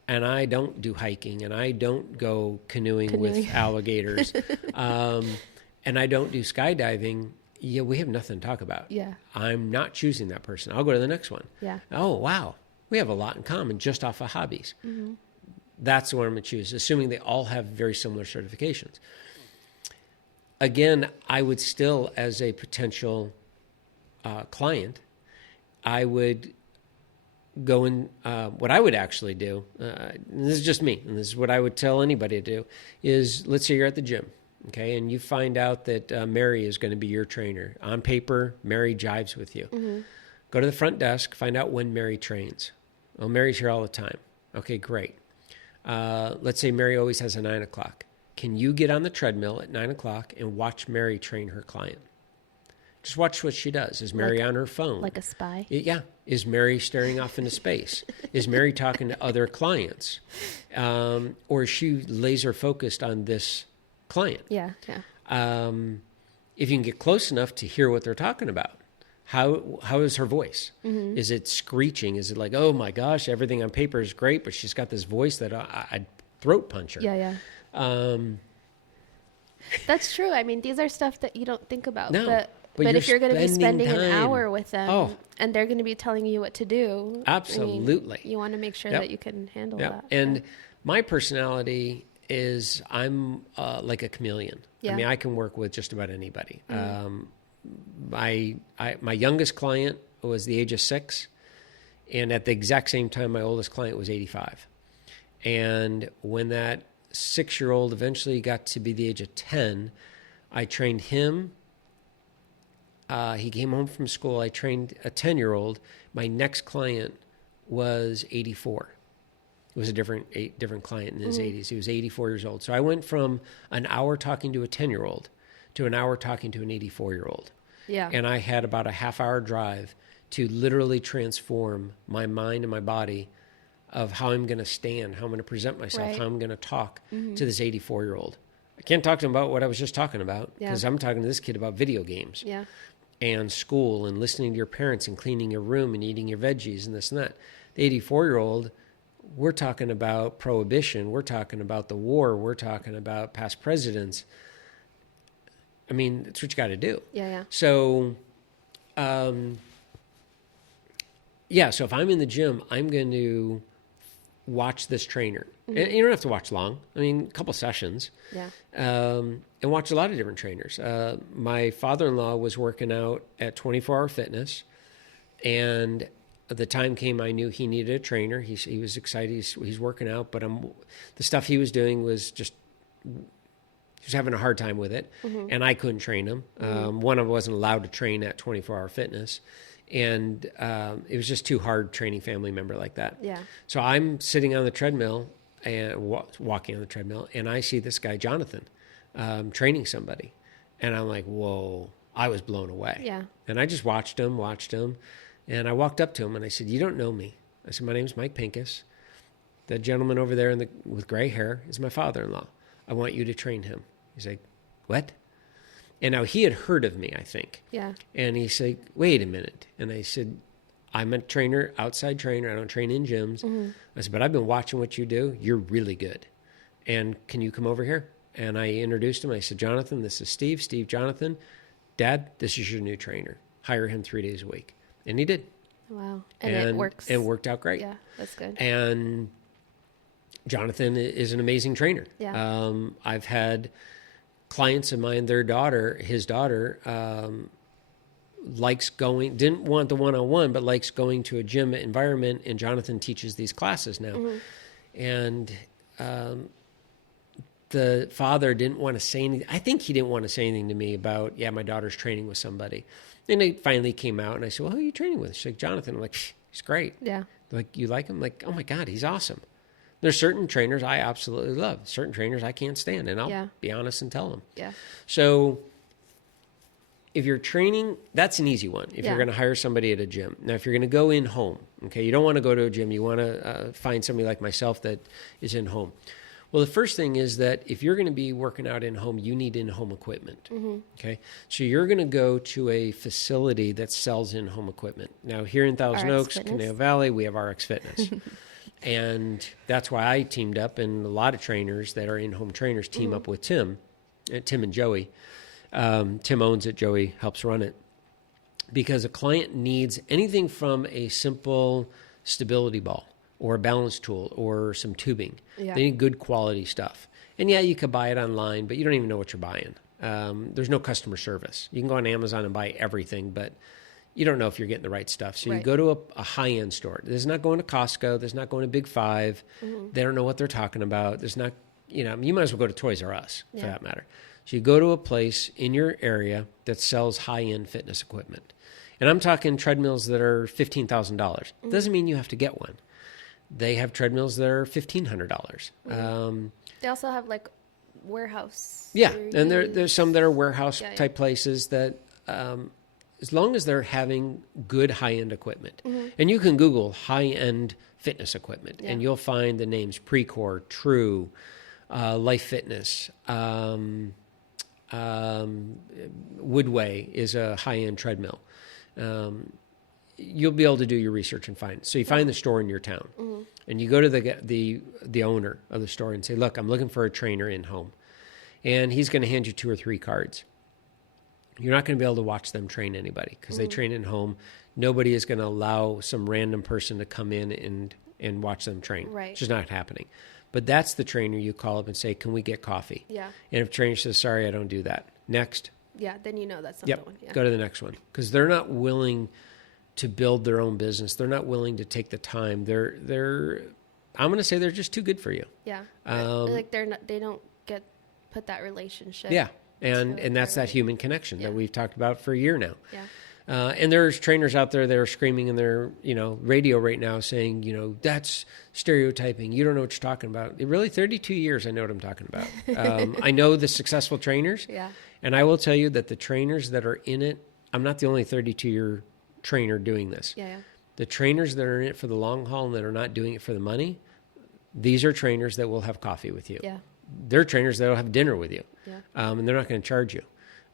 and I don't do hiking and I don't go canoeing. with alligators and I don't do skydiving, we have nothing to talk about. Yeah. I'm not choosing that person. I'll go to the next one. Yeah. Oh, wow. We have a lot in common just off of hobbies. Mm-hmm. That's the one I'm going to choose, assuming they all have very similar certifications. Again, I would still, as a potential client, I would go in, what I would actually do, this is just me, and this is what I would tell anybody to do, is let's say you're at the gym, okay, and you find out that Mary is going to be your trainer. On paper, Mary jives with you. Mm-hmm. Go to the front desk, find out when Mary trains. Oh, Mary's here all the time. Okay, great. Let's say Mary always has a 9 o'clock. Can you get on the treadmill at 9 o'clock and watch Mary train her client? Just watch what she does. Is Mary on her phone? Like a spy? Yeah. Is Mary staring off into space? Is Mary talking to other clients? Or is she laser focused on this client? Yeah, yeah. If you can get close enough to hear what they're talking about, how is her voice? Mm-hmm. Is it screeching? Is it like, oh my gosh, everything on paper is great, but she's got this voice that I'd throat punch her? Yeah, yeah. That's true. I mean, these are stuff that you don't think about. No. But if you're going to be spending an hour with them Oh. and they're going to be telling you what to do, absolutely, I mean, you want to make sure Yep. that you can handle Yep. that. And my personality is I'm like a chameleon. Yeah. I mean, I can work with just about anybody. My youngest client was the age of 6, and at the exact same time, my oldest client was 85. And when that 6-year-old eventually got to be the age of 10, I trained him. He came home from school. I trained a 10-year-old. My next client was 84. It was a different client in his 80s. He was 84 years old. So I went from an hour talking to a 10-year-old to an hour talking to an 84-year-old. Yeah. And I had about a half-hour drive to literally transform my mind and my body of how I'm going to stand, how I'm going to present myself, Right. how I'm going to talk to this 84-year-old. I can't talk to him about what I was just talking about because I'm talking to this kid about video games. Yeah. And school and listening to your parents and cleaning your room and eating your veggies and this and that. The 84-year-old, we're talking about prohibition. We're talking about the war. We're talking about past presidents. I mean, that's what you got to do. Yeah, yeah. So, so if I'm in the gym, I'm going to watch this trainer. Mm-hmm. And you don't have to watch long. I mean, a couple sessions. Yeah. And watch a lot of different trainers. My father-in-law was working out at 24 Hour Fitness, and the time came I knew he needed a trainer. He was excited. He's working out, but the stuff he was doing was just he was having a hard time with it, and I couldn't train him. One, I wasn't allowed to train at 24 Hour Fitness, and it was just too hard training family member like that. Yeah. So I'm sitting on the treadmill and walking on the treadmill, and I see this guy, Jonathan, training somebody. And I'm like, whoa, I was blown away. Yeah. And I just watched him. And I walked up to him and I said, you don't know me. I said, my name's Mike Pincus. The gentleman over there with gray hair is my father-in-law. I want you to train him. He's like, what? And now he had heard of me, I think. Yeah. And he said, wait a minute. And I said, I'm a trainer, outside trainer. I don't train in gyms. Mm-hmm. I said, but I've been watching what you do. You're really good. And can you come over here? And I introduced him. I said, Jonathan, this is Steve. Steve, Jonathan. Dad, this is your new trainer. Hire him 3 days a week. And he did. Wow. And it works. And it worked out great. Yeah, that's good. And Jonathan is an amazing trainer. Yeah. I've had clients of mine, his daughter, didn't want the one-on-one, but likes going to a gym environment, and Jonathan teaches these classes now. Mm-hmm. And the father didn't want to say anything. I think he didn't want to say anything to me about, yeah, my daughter's training with somebody. And it finally came out, and I said, well, who are you training with? She's like, Jonathan. I'm like, he's great. Yeah. Like, you like him? I'm like, oh my God, he's awesome. There's certain trainers I absolutely love. Certain trainers I can't stand, and I'll be honest and tell them. Yeah. So if you're training, that's an easy one. If you're going to hire somebody at a gym. Now, if you're going to go in home, okay, you don't want to go to a gym. You want to find somebody like myself that is in home. Well, the first thing is that if you're going to be working out in home, you need in-home equipment. Okay, so you're going to go to a facility that sells in-home equipment. Now, here in Thousand Oaks, Conejo Valley, we have RX Fitness. And that's why I teamed up, and a lot of trainers that are in-home trainers team up with Tim and Joey. Tim owns it, Joey helps run it. Because a client needs anything from a simple stability ball or a balance tool or some tubing. Yeah. They need good quality stuff. And yeah, you could buy it online, but you don't even know what you're buying. There's no customer service. You can go on Amazon and buy everything, but you don't know if you're getting the right stuff. So you go to a high-end store. This is not going to Costco. This is not going to Big Five. They don't know what they're talking about. There's not, you might as well go to Toys R Us for that matter. So you go to a place in your area that sells high-end fitness equipment. And I'm talking treadmills that are $15,000. Doesn't mean you have to get one. They have treadmills that are $1,500. They also have like warehouse. Yeah, and there's some that are warehouse type places that, as long as they're having good high-end equipment. And you can Google high-end fitness equipment, and you'll find the names Precor, True, Life Fitness, Woodway is a high-end treadmill. You'll be able to do your research and find it. So you find the store in your town, and you go to the owner of the store and say, look, I'm looking for a trainer in home. And he's going to hand you 2 or 3 cards. You're not going to be able to watch them train anybody because they train in home. Nobody is going to allow some random person to come in and watch them train. Right. It's just not happening. But that's the trainer you call up and say, can we get coffee? Yeah. And if the trainer says, sorry, I don't do that. Next. Yeah, then you know that's not the one. Yeah. Go to the next one. Because they're not willing to build their own business. They're not willing to take the time. I'm going to say they're just too good for you. Yeah. Like they don't put that relationship. Yeah. And that's that human connection that we've talked about for a year now. Yeah. And there's trainers out there that are screaming in their, radio right now saying, that's stereotyping. You don't know what you're talking about. Really, 32 years, I know what I'm talking about. I know the successful trainers. Yeah. And I will tell you that the trainers that are in it, I'm not the only 32-year trainer doing this. Yeah. The trainers that are in it for the long haul and that are not doing it for the money, these are trainers that will have coffee with you. Yeah. They're trainers that will have dinner with you. Yeah. And they're not going to charge you.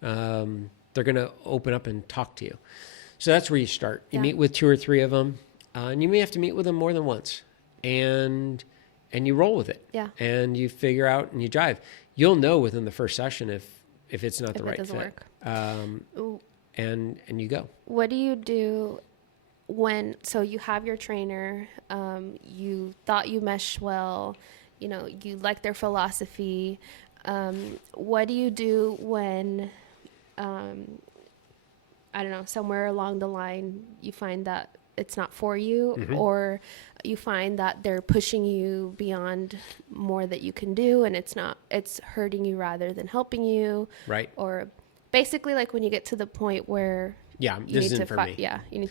They're going to open up and talk to you. So that's where you start. You meet with 2 or 3 of them, and you may have to meet with them more than once. And you roll with it. Yeah. And you figure out and you drive. You'll know within the first session if it's not the right fit. Work. And you go. What do you do so you have your trainer, you thought you meshed well, you like their philosophy. What do you do when, I don't know, somewhere along the line you find that it's not for you, or you find that they're pushing you beyond more that you can do, and it's hurting you rather than helping you. Right. Or basically like when you get to the point where you need to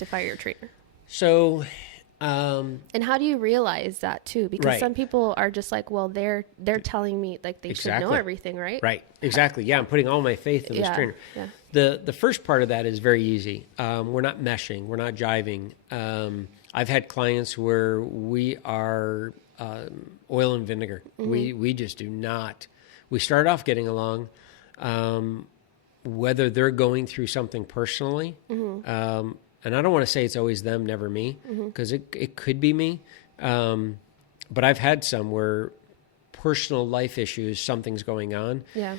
fire your trainer. So, and how do you realize that too? Because some people are just like, well, they're telling me like they should know everything, right? Right. Exactly. Yeah. I'm putting all my faith in this trainer. Yeah. The first part of that is very easy. We're not meshing. We're not jiving. I've had clients where we are oil and vinegar. We just do not. We start off getting along. Whether they're going through something personally, and I don't want to say it's always them, never me, because it could be me. But I've had some where personal life issues, something's going on. Yeah.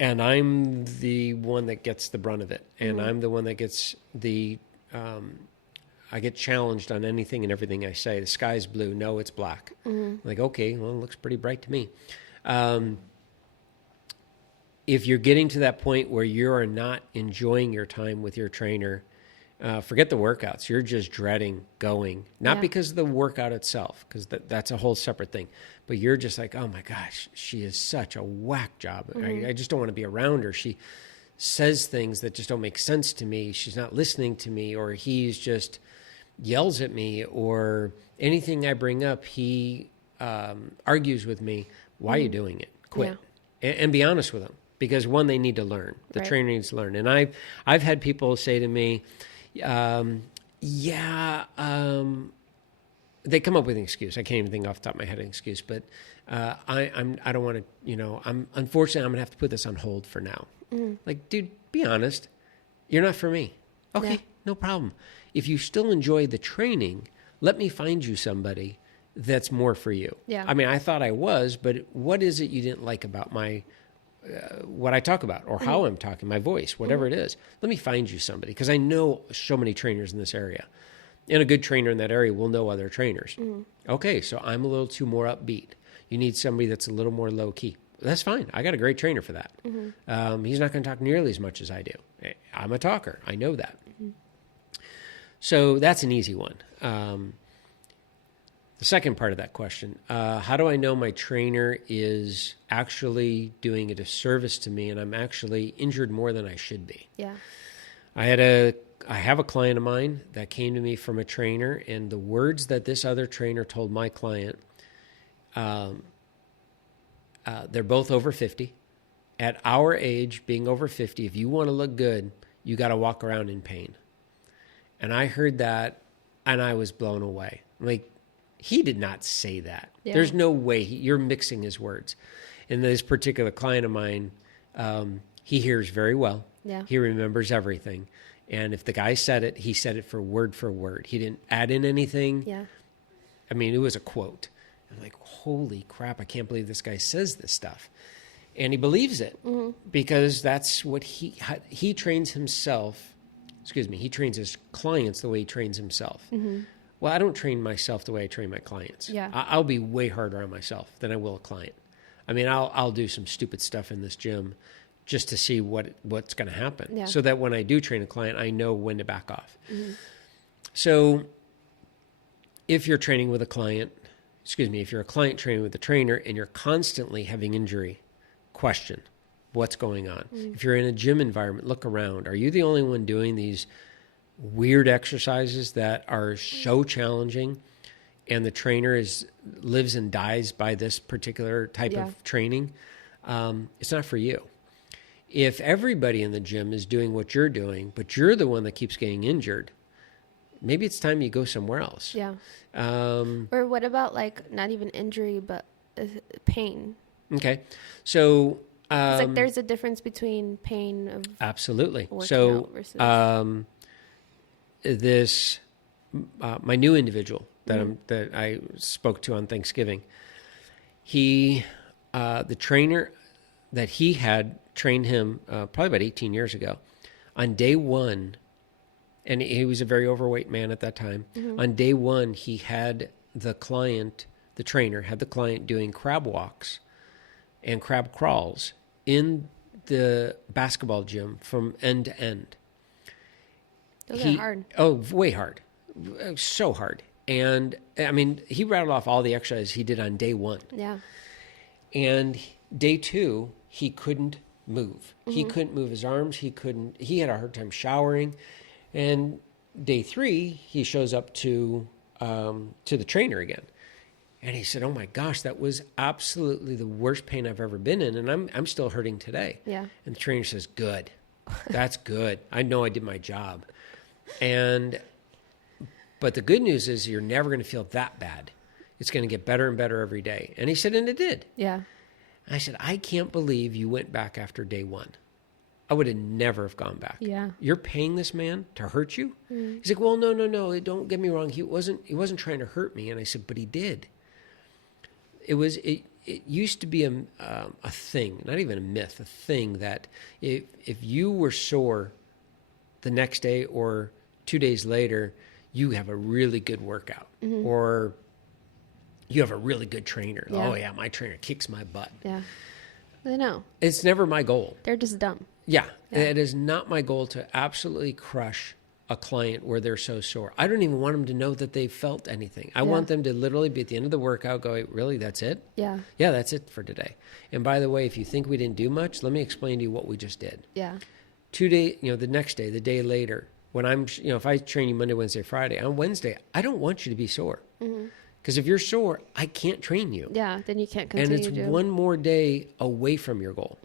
And I'm the one that gets the brunt of it. And I'm the one that gets I get challenged on anything and everything I say. The sky's blue. No, it's black. Like, okay, well, it looks pretty bright to me. If you're getting to that point where you are not enjoying your time with your trainer, Forget the workouts. You're just dreading going, not Yeah. because of the workout itself, because that's a whole separate thing. But you're just like, oh my gosh, she is such a whack job. I just don't want to be around her. She says things that just don't make sense to me. She's not listening to me, or he's just yells at me, or anything I bring up, he argues with me. Why are you doing it? Quit. And be honest with them, because one, they need to learn. The trainer needs to learn. And I've had people say to me, they come up with an excuse. I can't even think off the top of my head an excuse, but I don't want to, unfortunately, I'm gonna have to put this on hold for now. Like, dude, be honest. You're not for me. Okay, no problem. If you still enjoy the training, let me find you somebody that's more for you. Yeah. I mean, I thought I was, but what is it you didn't like about my what I talk about, or how I'm talking, my voice, whatever it is? Let me find you somebody, because I know so many trainers in this area. And a good trainer in that area will know other trainers. Okay, so I'm a little too more upbeat. You need somebody that's a little more low key. That's fine. I got a great trainer for that. He's not going to talk nearly as much as I do. I'm a talker. I know that. So that's an easy one. The second part of that question, how do I know my trainer is actually doing a disservice to me and I'm actually injured more than I should be? Yeah. I have a client of mine that came to me from a trainer, and the words that this other trainer told my client, they're both over 50. At our age, being over 50, if you want to look good, you got to walk around in pain. And I heard that, and I was blown away. Like, he did not say that. Yeah. There's no way. You're mixing his words. And this particular client of mine, he hears very well. Yeah. He remembers everything. And if the guy said it, he said it for word. He didn't add in anything. Yeah. I mean, it was a quote. I'm like, holy crap, I can't believe this guy says this stuff. And he believes it because that's what he trains himself. He trains his clients the way he trains himself. Well, I don't train myself the way I train my clients. Yeah. I'll be way harder on myself than I will a client. I mean, I'll do some stupid stuff in this gym just to see what's going to happen, so that when I do train a client, I know when to back off. So if you're training with a client, if you're a client training with a trainer and you're constantly having injury, question what's going on. If you're in a gym environment, look around. Are you the only one doing these weird exercises that are so challenging, and the trainer lives and dies by this particular type of training? It's not for you. If everybody in the gym is doing what you're doing, but you're the one that keeps getting injured, maybe it's time you go somewhere else. Yeah. Or what about, like, not even injury, but pain? Okay. So it's like there's a difference between pain of absolutely. working So out versus this my new individual that I spoke to on Thanksgiving, the trainer that he had trained him probably about 18 years ago. On day one, and he was a very overweight man at that time. On day one, he had the trainer had the client doing crab walks and crab crawls in the basketball gym from end to end. Those are hard. Oh, way hard. So hard. And I mean, he rattled off all the exercises he did on day one. Yeah. And day two, he couldn't move. He couldn't move his arms. He had a hard time showering. And day three, he shows up to the trainer again. And he said, oh my gosh, that was absolutely the worst pain I've ever been in. And I'm still hurting today. Yeah. And the trainer says, good. That's good. I know I did my job. But the good news is you're never going to feel that bad. It's going to get better and better every day. And he said, and it did. Yeah. And I said, I can't believe you went back after day one. I would have never have gone back. Yeah. You're paying this man to hurt you? He's like, well, no. Don't get me wrong. He wasn't trying to hurt me. And I said, but he did. It used to be a thing, not even a myth, a thing that if you were sore the next day or 2 days later, you have a really good workout or you have a really good trainer. Yeah. Oh yeah, my trainer kicks my butt. Yeah. I know. It's never my goal. They're just dumb. Yeah, it is not my goal to absolutely crush a client where they're so sore. I don't even want them to know that they felt anything. I want them to literally be at the end of the workout go, really, that's it? Yeah. Yeah, that's it for today. And by the way, if you think we didn't do much, let me explain to you what we just did. Yeah. 2 days, the next day, the day later, when I'm, if I train you Monday, Wednesday, Friday, on Wednesday, I don't want you to be sore. Because if you're sore, I can't train you. Yeah, then you can't continue. And it's one more day away from your goal.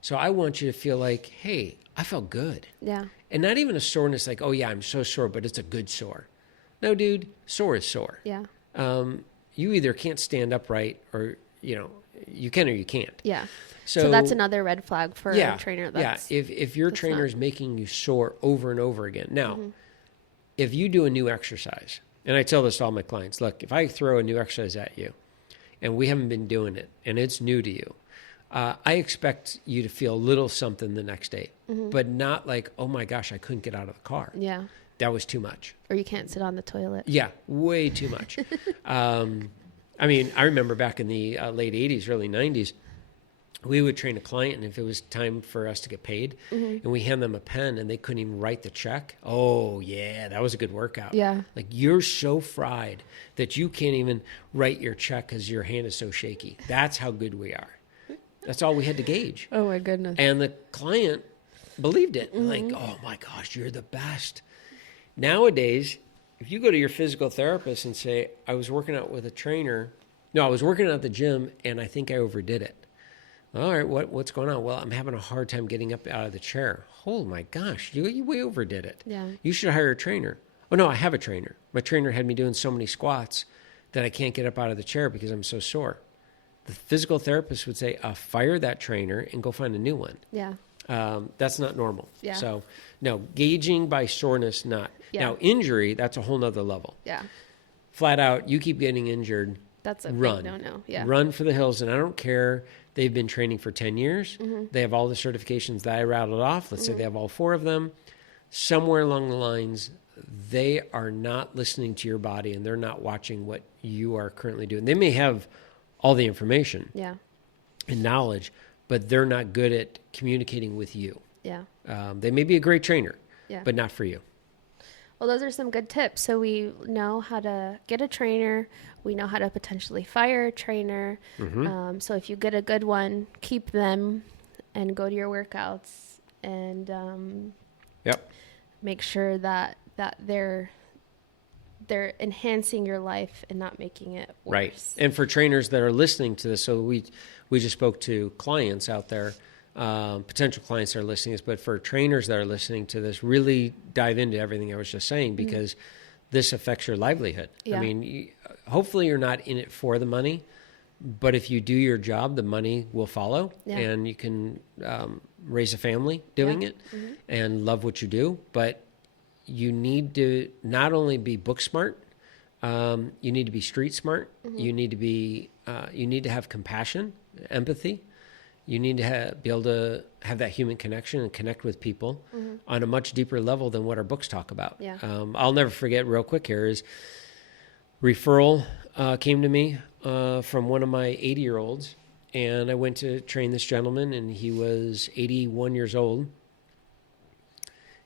So I want you to feel like, hey, I felt good. Yeah. And not even a soreness like, oh, yeah, I'm so sore, but it's a good sore. No, dude, sore is sore. Yeah. You either can't stand upright or, you can or you can't. Yeah. So that's another red flag for a trainer. If your trainer is making you sore over and over again. Now, if you do a new exercise, and I tell this to all my clients, look, if I throw a new exercise at you and we haven't been doing it and it's new to you, I expect you to feel a little something the next day, but not like, oh my gosh, I couldn't get out of the car. Yeah. That was too much. Or you can't sit on the toilet. Yeah, way too much. I remember back in the late 80s, early 90s, we would train a client, and if it was time for us to get paid, and we hand them a pen and they couldn't even write the check, oh, yeah, that was a good workout. Yeah. Like, you're so fried that you can't even write your check because your hand is so shaky. That's how good we are. That's all we had to gauge. Oh, my goodness. And the client believed it. Like, oh, my gosh, you're the best. Nowadays, if you go to your physical therapist and say, I was working out with a trainer. No, I was working out at the gym, and I think I overdid it. All right, what's going on? Well, I'm having a hard time getting up out of the chair. Oh, my gosh, you way overdid it. Yeah. You should hire a trainer. Oh, no, I have a trainer. My trainer had me doing so many squats that I can't get up out of the chair because I'm so sore. The physical therapist would say, fire that trainer and go find a new one. Yeah. That's not normal. Yeah. So, no, gauging by soreness, not. Yeah. Now, injury, that's a whole nother level. Yeah. Flat out, you keep getting injured, That's a run. big no-no. Yeah. Run for the hills, and I don't care. They've been training for 10 years. They have all the certifications that I rattled off. Let's say they have all 4 of them. Somewhere along the lines, they are not listening to your body, and they're not watching what you are currently doing. They may have all the information and knowledge, but they're not good at communicating with you. Yeah. They may be a great trainer, Yeah. but not for you. Well, those are some good tips. So we know how to get a trainer. We know how to potentially fire a trainer. So if you get a good one, keep them and go to your workouts and make sure that they're enhancing your life and not making it worse. Right. And for trainers that are listening to this, so we just spoke to clients out there, potential clients that are listening to this, but for trainers that are listening to this, really dive into everything I was just saying because this affects your livelihood. Yeah. I mean, hopefully you're not in it for the money, but if you do your job, the money will follow and you can raise a family doing it and love what you do. But you need to not only be book smart, you need to be street smart. You need to be, you need to have compassion, empathy. You need to be able to have that human connection and connect with people on a much deeper level than what our books talk about. Yeah. I'll never forget real quick here is referral came to me from one of my 80-year-olds, and I went to train this gentleman, and he was 81 years old.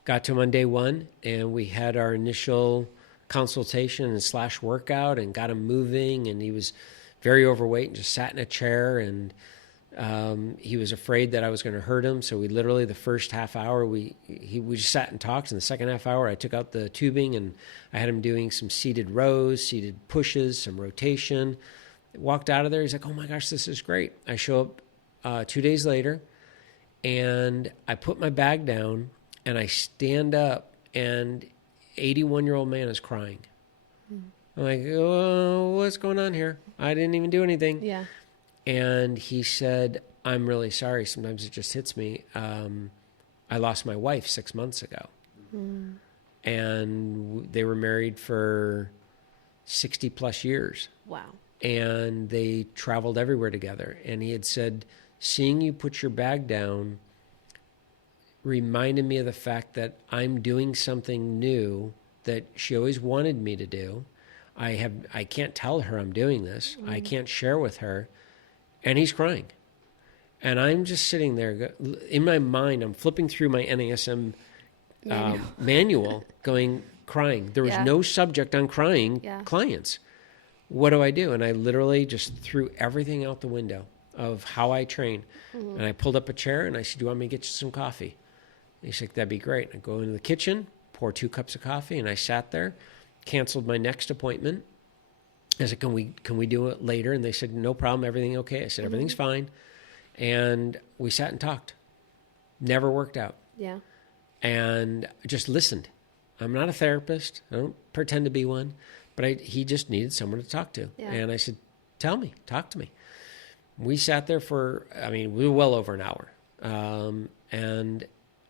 Got to him on day one, and we had our initial consultation and / workout and got him moving, and he was very overweight and just sat in a chair, and he was afraid that I was going to hurt him. So we literally, the first half hour, we just sat and talked. In the second half hour, I took out the tubing and I had him doing some seated rows, seated pushes, some rotation. Walked out of there. He's like, oh my gosh, this is great. I show up 2 days later and I put my bag down and I stand up and 81-year-old man is crying. I'm like, oh, what's going on here? I didn't even do anything. Yeah. And he said, I'm really sorry. Sometimes it just hits me. I lost my wife 6 months ago. And they were married for 60 plus years. Wow. And they traveled everywhere together. And he had said, seeing you put your bag down reminded me of the fact that I'm doing something new that she always wanted me to do. I can't tell her I'm doing this. I can't share with her. And he's crying. And I'm just sitting there. In my mind, I'm flipping through my NASM manual going crying. There was no subject on crying clients. What do I do? And I literally just threw everything out the window of how I train. And I pulled up a chair and I said, do you want me to get you some coffee? And he's like, that'd be great. I go into the kitchen, pour 2 cups of coffee, and I sat there, canceled my next appointment. I said, can we do it later? And they said, no problem. Everything okay? I said, everything's fine. And we sat and talked. Never worked out. Yeah. And just listened. I'm not a therapist. I don't pretend to be one, but he just needed someone to talk to. Yeah. And I said, talk to me. We sat there we were well over an hour. And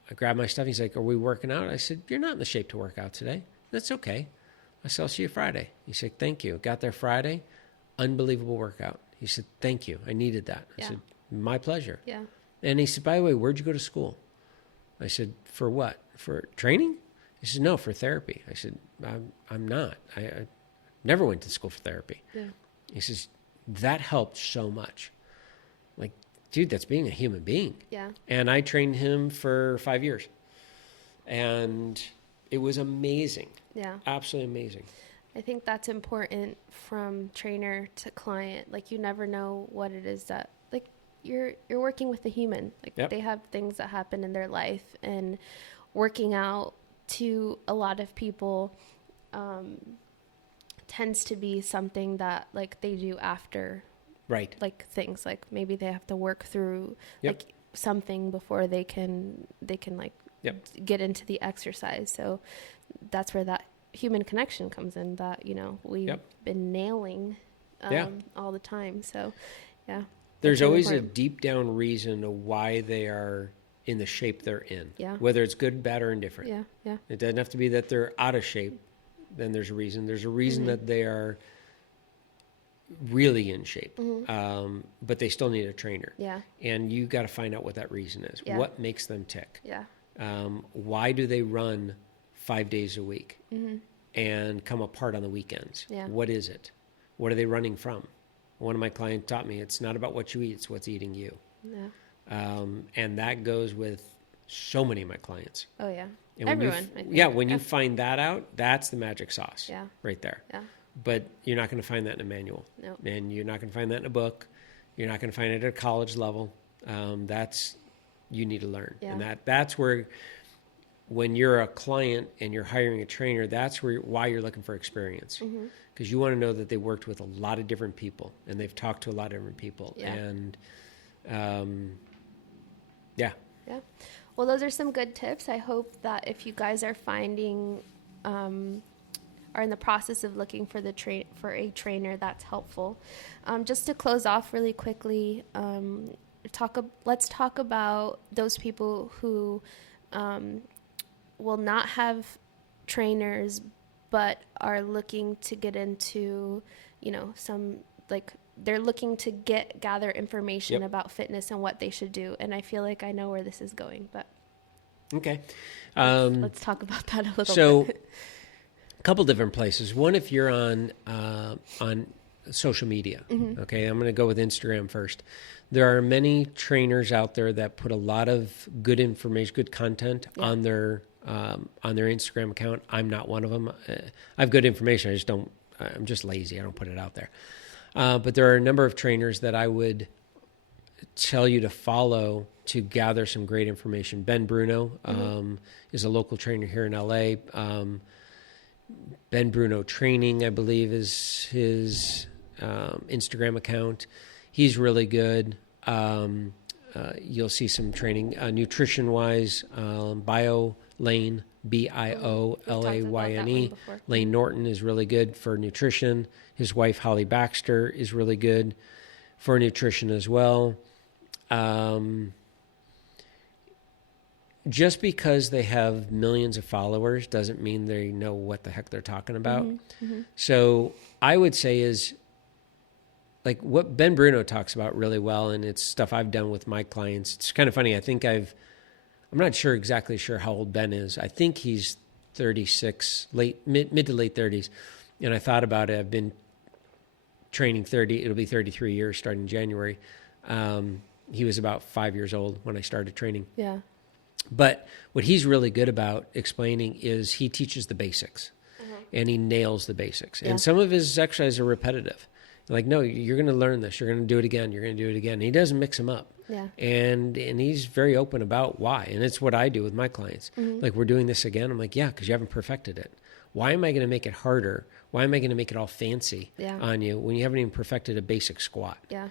I grabbed my stuff. He's like, are we working out? I said, you're not in the shape to work out today. That's okay. I said, I'll see you Friday. He said, thank you. Got there Friday. Unbelievable workout. He said, thank you. I needed that. I said, my pleasure. Yeah. And he said, by the way, where'd you go to school? I said, for what? For training? He said, no, for therapy. I said, I'm not. I never went to school for therapy. Yeah. He says, that helped so much. Like, dude, that's being a human being. Yeah. And I trained him for 5 years. And it was amazing. Yeah. Absolutely amazing. I think that's important from trainer to client. Like, you never know what it is that, like, you're working with a human. Like, they have things that happen in their life, and working out to a lot of people tends to be something that, like, they do after, right? Like, things like maybe they have to work through like something before they can like get into the exercise. So that's where that human connection comes in that, we've been nailing all the time. So there's always a deep down reason of why they are in the shape they're in, whether it's good, bad, or indifferent. It doesn't have to be that they're out of shape. Then there's a reason that they are really in shape, but they still need a trainer. And you got to find out what that reason is. What makes them tick? Why do they run 5 days a week and come apart on the weekends? What is it? What are they running from? One of my clients taught me, it's not about what you eat, it's what's eating you. And that goes with so many of my clients. Oh, yeah. And everyone. When you find that out, that's the magic sauce right there. Yeah. But you're not going to find that in a manual. Nope. And you're not going to find that in a book. You're not going to find it at a college level. You need to learn. Yeah. And that's where, when you're a client and you're hiring a trainer, that's why you're looking for experience. Because you want to know that they worked with a lot of different people and they've talked to a lot of different people. Yeah. And yeah. Well, those are some good tips. I hope that if you guys are finding, are in the process of looking for for a trainer, that's helpful. Just to close off really quickly, let's talk about those people who will not have trainers, but are looking to get into, some, like, they're looking to gather information about fitness and what they should do. And I feel like I know where this is going, but okay. Let's talk about that a little bit. So a couple different places. One, if you're on social media, okay, I'm going to go with Instagram first. There are many trainers out there that put a lot of good information, good content on their Instagram account. I'm not one of them. I have good information. I'm just lazy. I don't put it out there. But there are a number of trainers that I would tell you to follow to gather some great information. Ben Bruno is a local trainer here in LA. Ben Bruno Training, I believe, is his Instagram account. He's really good. You'll see some training nutrition-wise. Bio Lane, Biolayne. Lane Norton is really good for nutrition. His wife, Holly Baxter, is really good for nutrition as well. Just because they have millions of followers doesn't mean they know what the heck they're talking about. So I would say is, like, what Ben Bruno talks about really well, and it's stuff I've done with my clients. It's kind of funny. I think I'm not exactly sure how old Ben is. I think he's 36, mid to late 30s. And I thought about it. I've been training it'll be 33 years starting in January. He was about 5 years old when I started training. Yeah. But what he's really good about explaining is he teaches the basics and he nails the basics. Yeah. And some of his exercises are repetitive. Like, no, you're going to learn this. You're going to do it again. You're going to do it again. And he doesn't mix them up. Yeah. And he's very open about why. And it's what I do with my clients. Like, we're doing this again. I'm like, yeah, because you haven't perfected it. Why am I going to make it harder? Why am I going to make it all fancy on you when you haven't even perfected a basic squat? Yeah.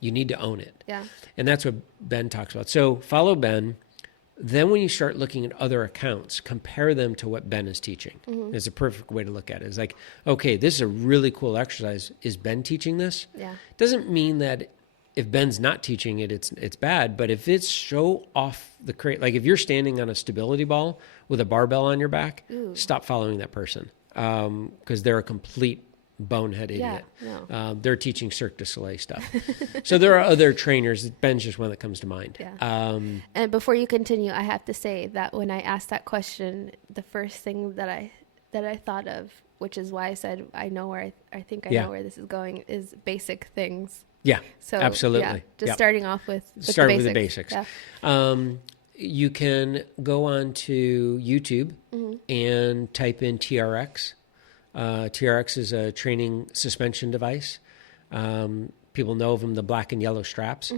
You need to own it. Yeah. And that's what Ben talks about. So follow Ben. Then when you start looking at other accounts, compare them to what Ben is teaching. It's a perfect way to look at it. It's like, okay, this is a really cool exercise. Is Ben teaching this? Yeah. Doesn't mean that if Ben's not teaching it, it's bad. But if it's so off the crate, like if you're standing on a stability ball with a barbell on your back, stop following that person because they're a complete bonehead idiot. No. They're teaching Cirque du Soleil stuff. So there are other trainers. Ben's just one that comes to mind. Yeah. And before you continue, I have to say that when I asked that question, the first thing that I thought of, which is why I said I know where I think I know where this is going, is basic things. Yeah, So absolutely. Starting off with Start the with the basics. basics. Yeah. You can go on to YouTube and type in TRX. TRX is a training suspension device. People know of them, the black and yellow straps.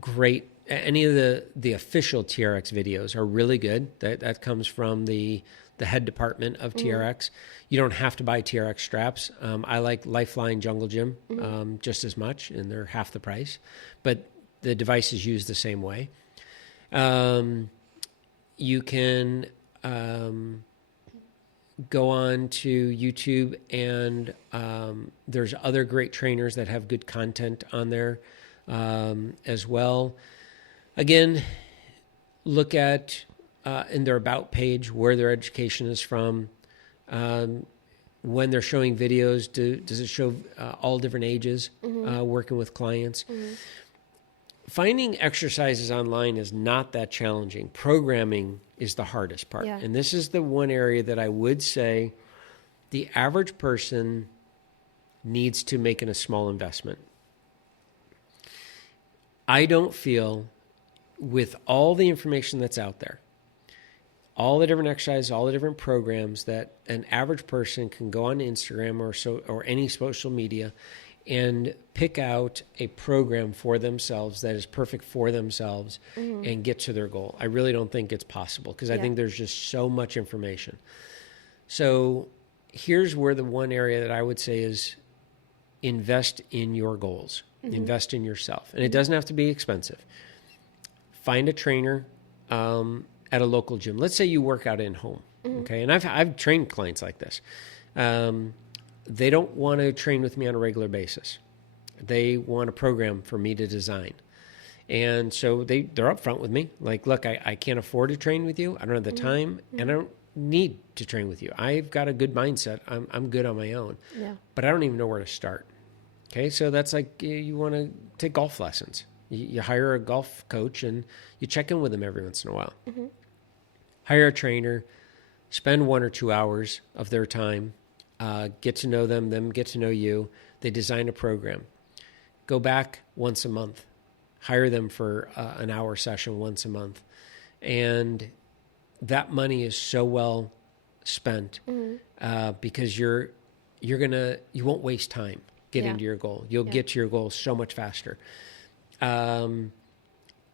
Great. Any of the official TRX videos are really good. That comes from the head department of TRX. You don't have to buy TRX straps. I like Lifeline Jungle Gym just as much, and they're half the price. But the device is used the same way. You can go on to YouTube, and there's other great trainers that have good content on there as well. Again, look at in their About page where their education is from. When they're showing videos, does it show all different ages working with clients? Finding exercises online is not that challenging. Programming is the hardest part. Yeah. And this is the one area that I would say the average person needs to make a small investment. I don't feel, with all the information that's out there, all the different exercises, all the different programs, that an average person can go on Instagram or any social media and pick out a program for themselves that is perfect for themselves and get to their goal. I really don't think it's possible because I think there's just so much information. So here's where the one area that I would say is invest in your goals, invest in yourself. And it doesn't have to be expensive. Find a trainer at a local gym. Let's say you work out in home, okay? And I've trained clients like this. They don't want to train with me on a regular basis. They want a program for me to design. And so they're upfront with me. Like, look, I can't afford to train with you. I don't have the time, and I don't need to train with you. I've got a good mindset. I'm good on my own. Yeah. But I don't even know where to start. Okay, so that's like you want to take golf lessons. You hire a golf coach, and you check in with them every once in a while. Hire a trainer, spend 1 or 2 hours of their time, get to know them get to know you. They design a program. Go back once a month. Hire them for an hour session once a month. And that money is so well spent because you won't waste time getting to your goal. You'll get to your goal so much faster. And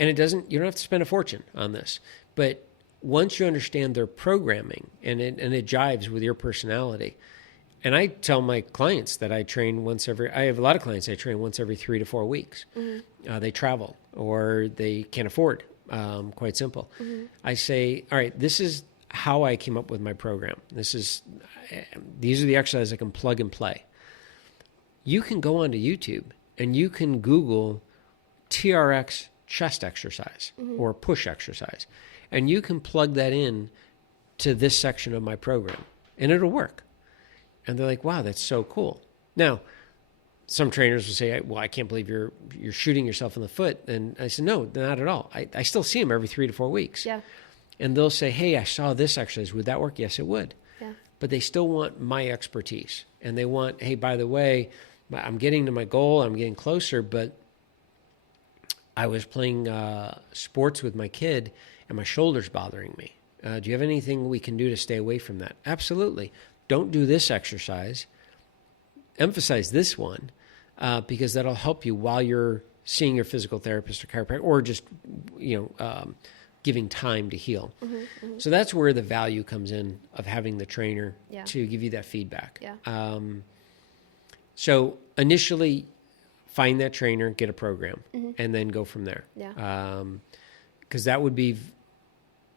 you don't have to spend a fortune on this, but once you understand their programming and it jives with your personality. And I tell my clients that I train I have a lot of clients I train once every 3 to 4 weeks. They travel or they can't afford, quite simple. I say, all right, this is how I came up with my program. These are the exercises I can plug and play. You can go onto YouTube and you can Google TRX chest exercise or push exercise. And you can plug that in to this section of my program and it'll work. And they're like, wow, that's so cool. Now, some trainers will say, well, I can't believe you're shooting yourself in the foot. And I said, no, not at all. I still see them every 3 to 4 weeks. Yeah. And they'll say, hey, I saw this exercise. Would that work? Yes, it would. Yeah. But they still want my expertise. And they want, hey, by the way, I'm getting to my goal. I'm getting closer, but I was playing sports with my kid and my shoulder's bothering me. Do you have anything we can do to stay away from that? Absolutely. Don't do this exercise. Emphasize this one because that'll help you while you're seeing your physical therapist or chiropractor, or just, giving time to heal. So that's where the value comes in of having the trainer to give you that feedback. Yeah. So initially, find that trainer, get a program, and then go from there. Yeah. Because that would be,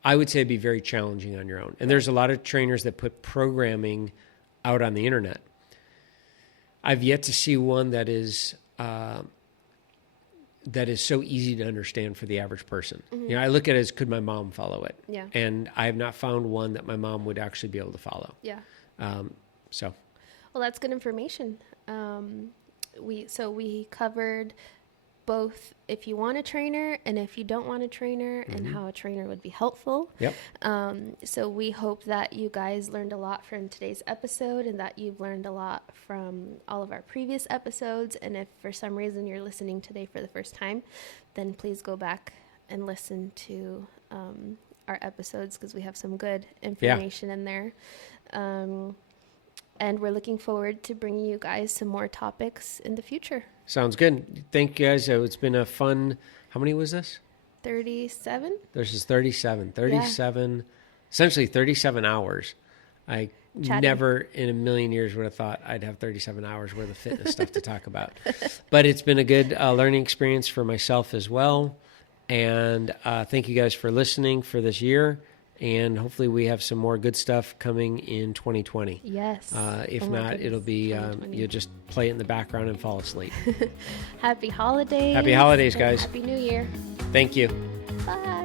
I would say, it'd be very challenging on your own. And there's a lot of trainers that put programming out on the internet. I've yet to see one that is so easy to understand for the average person. I look at it as, could my mom follow it? Yeah. And I have not found one that my mom would actually be able to follow. Yeah. Well, that's good information. We covered both if you want a trainer and if you don't want a trainer, and how a trainer would be helpful. Yep. So we hope that you guys learned a lot from today's episode, and that you've learned a lot from all of our previous episodes. And if for some reason you're listening today for the first time, then please go back and listen to our episodes, because we have some good information in there. And we're looking forward to bringing you guys some more topics in the future. Sounds good. Thank you guys. It's been a fun, how many was this? 37? This is 37. 37, essentially 37 hours. I Chatting. never in a million years would have thought I'd have 37 hours worth of fitness stuff to talk about. But it's been a good learning experience for myself as well. And thank you guys for listening for this year. And hopefully we have some more good stuff coming in 2020. Yes. If not, it'll be, you'll just play it in the background and fall asleep. Happy holidays. Happy holidays, guys. Happy New Year. Thank you. Bye.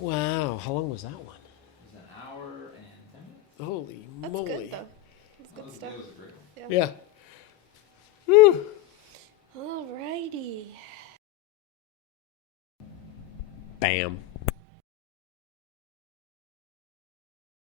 Wow. How long was that one? It was an hour and 10 minutes. Holy That's moly. good, though. That's good stuff. It was a great one. Yeah. Alrighty. Bam.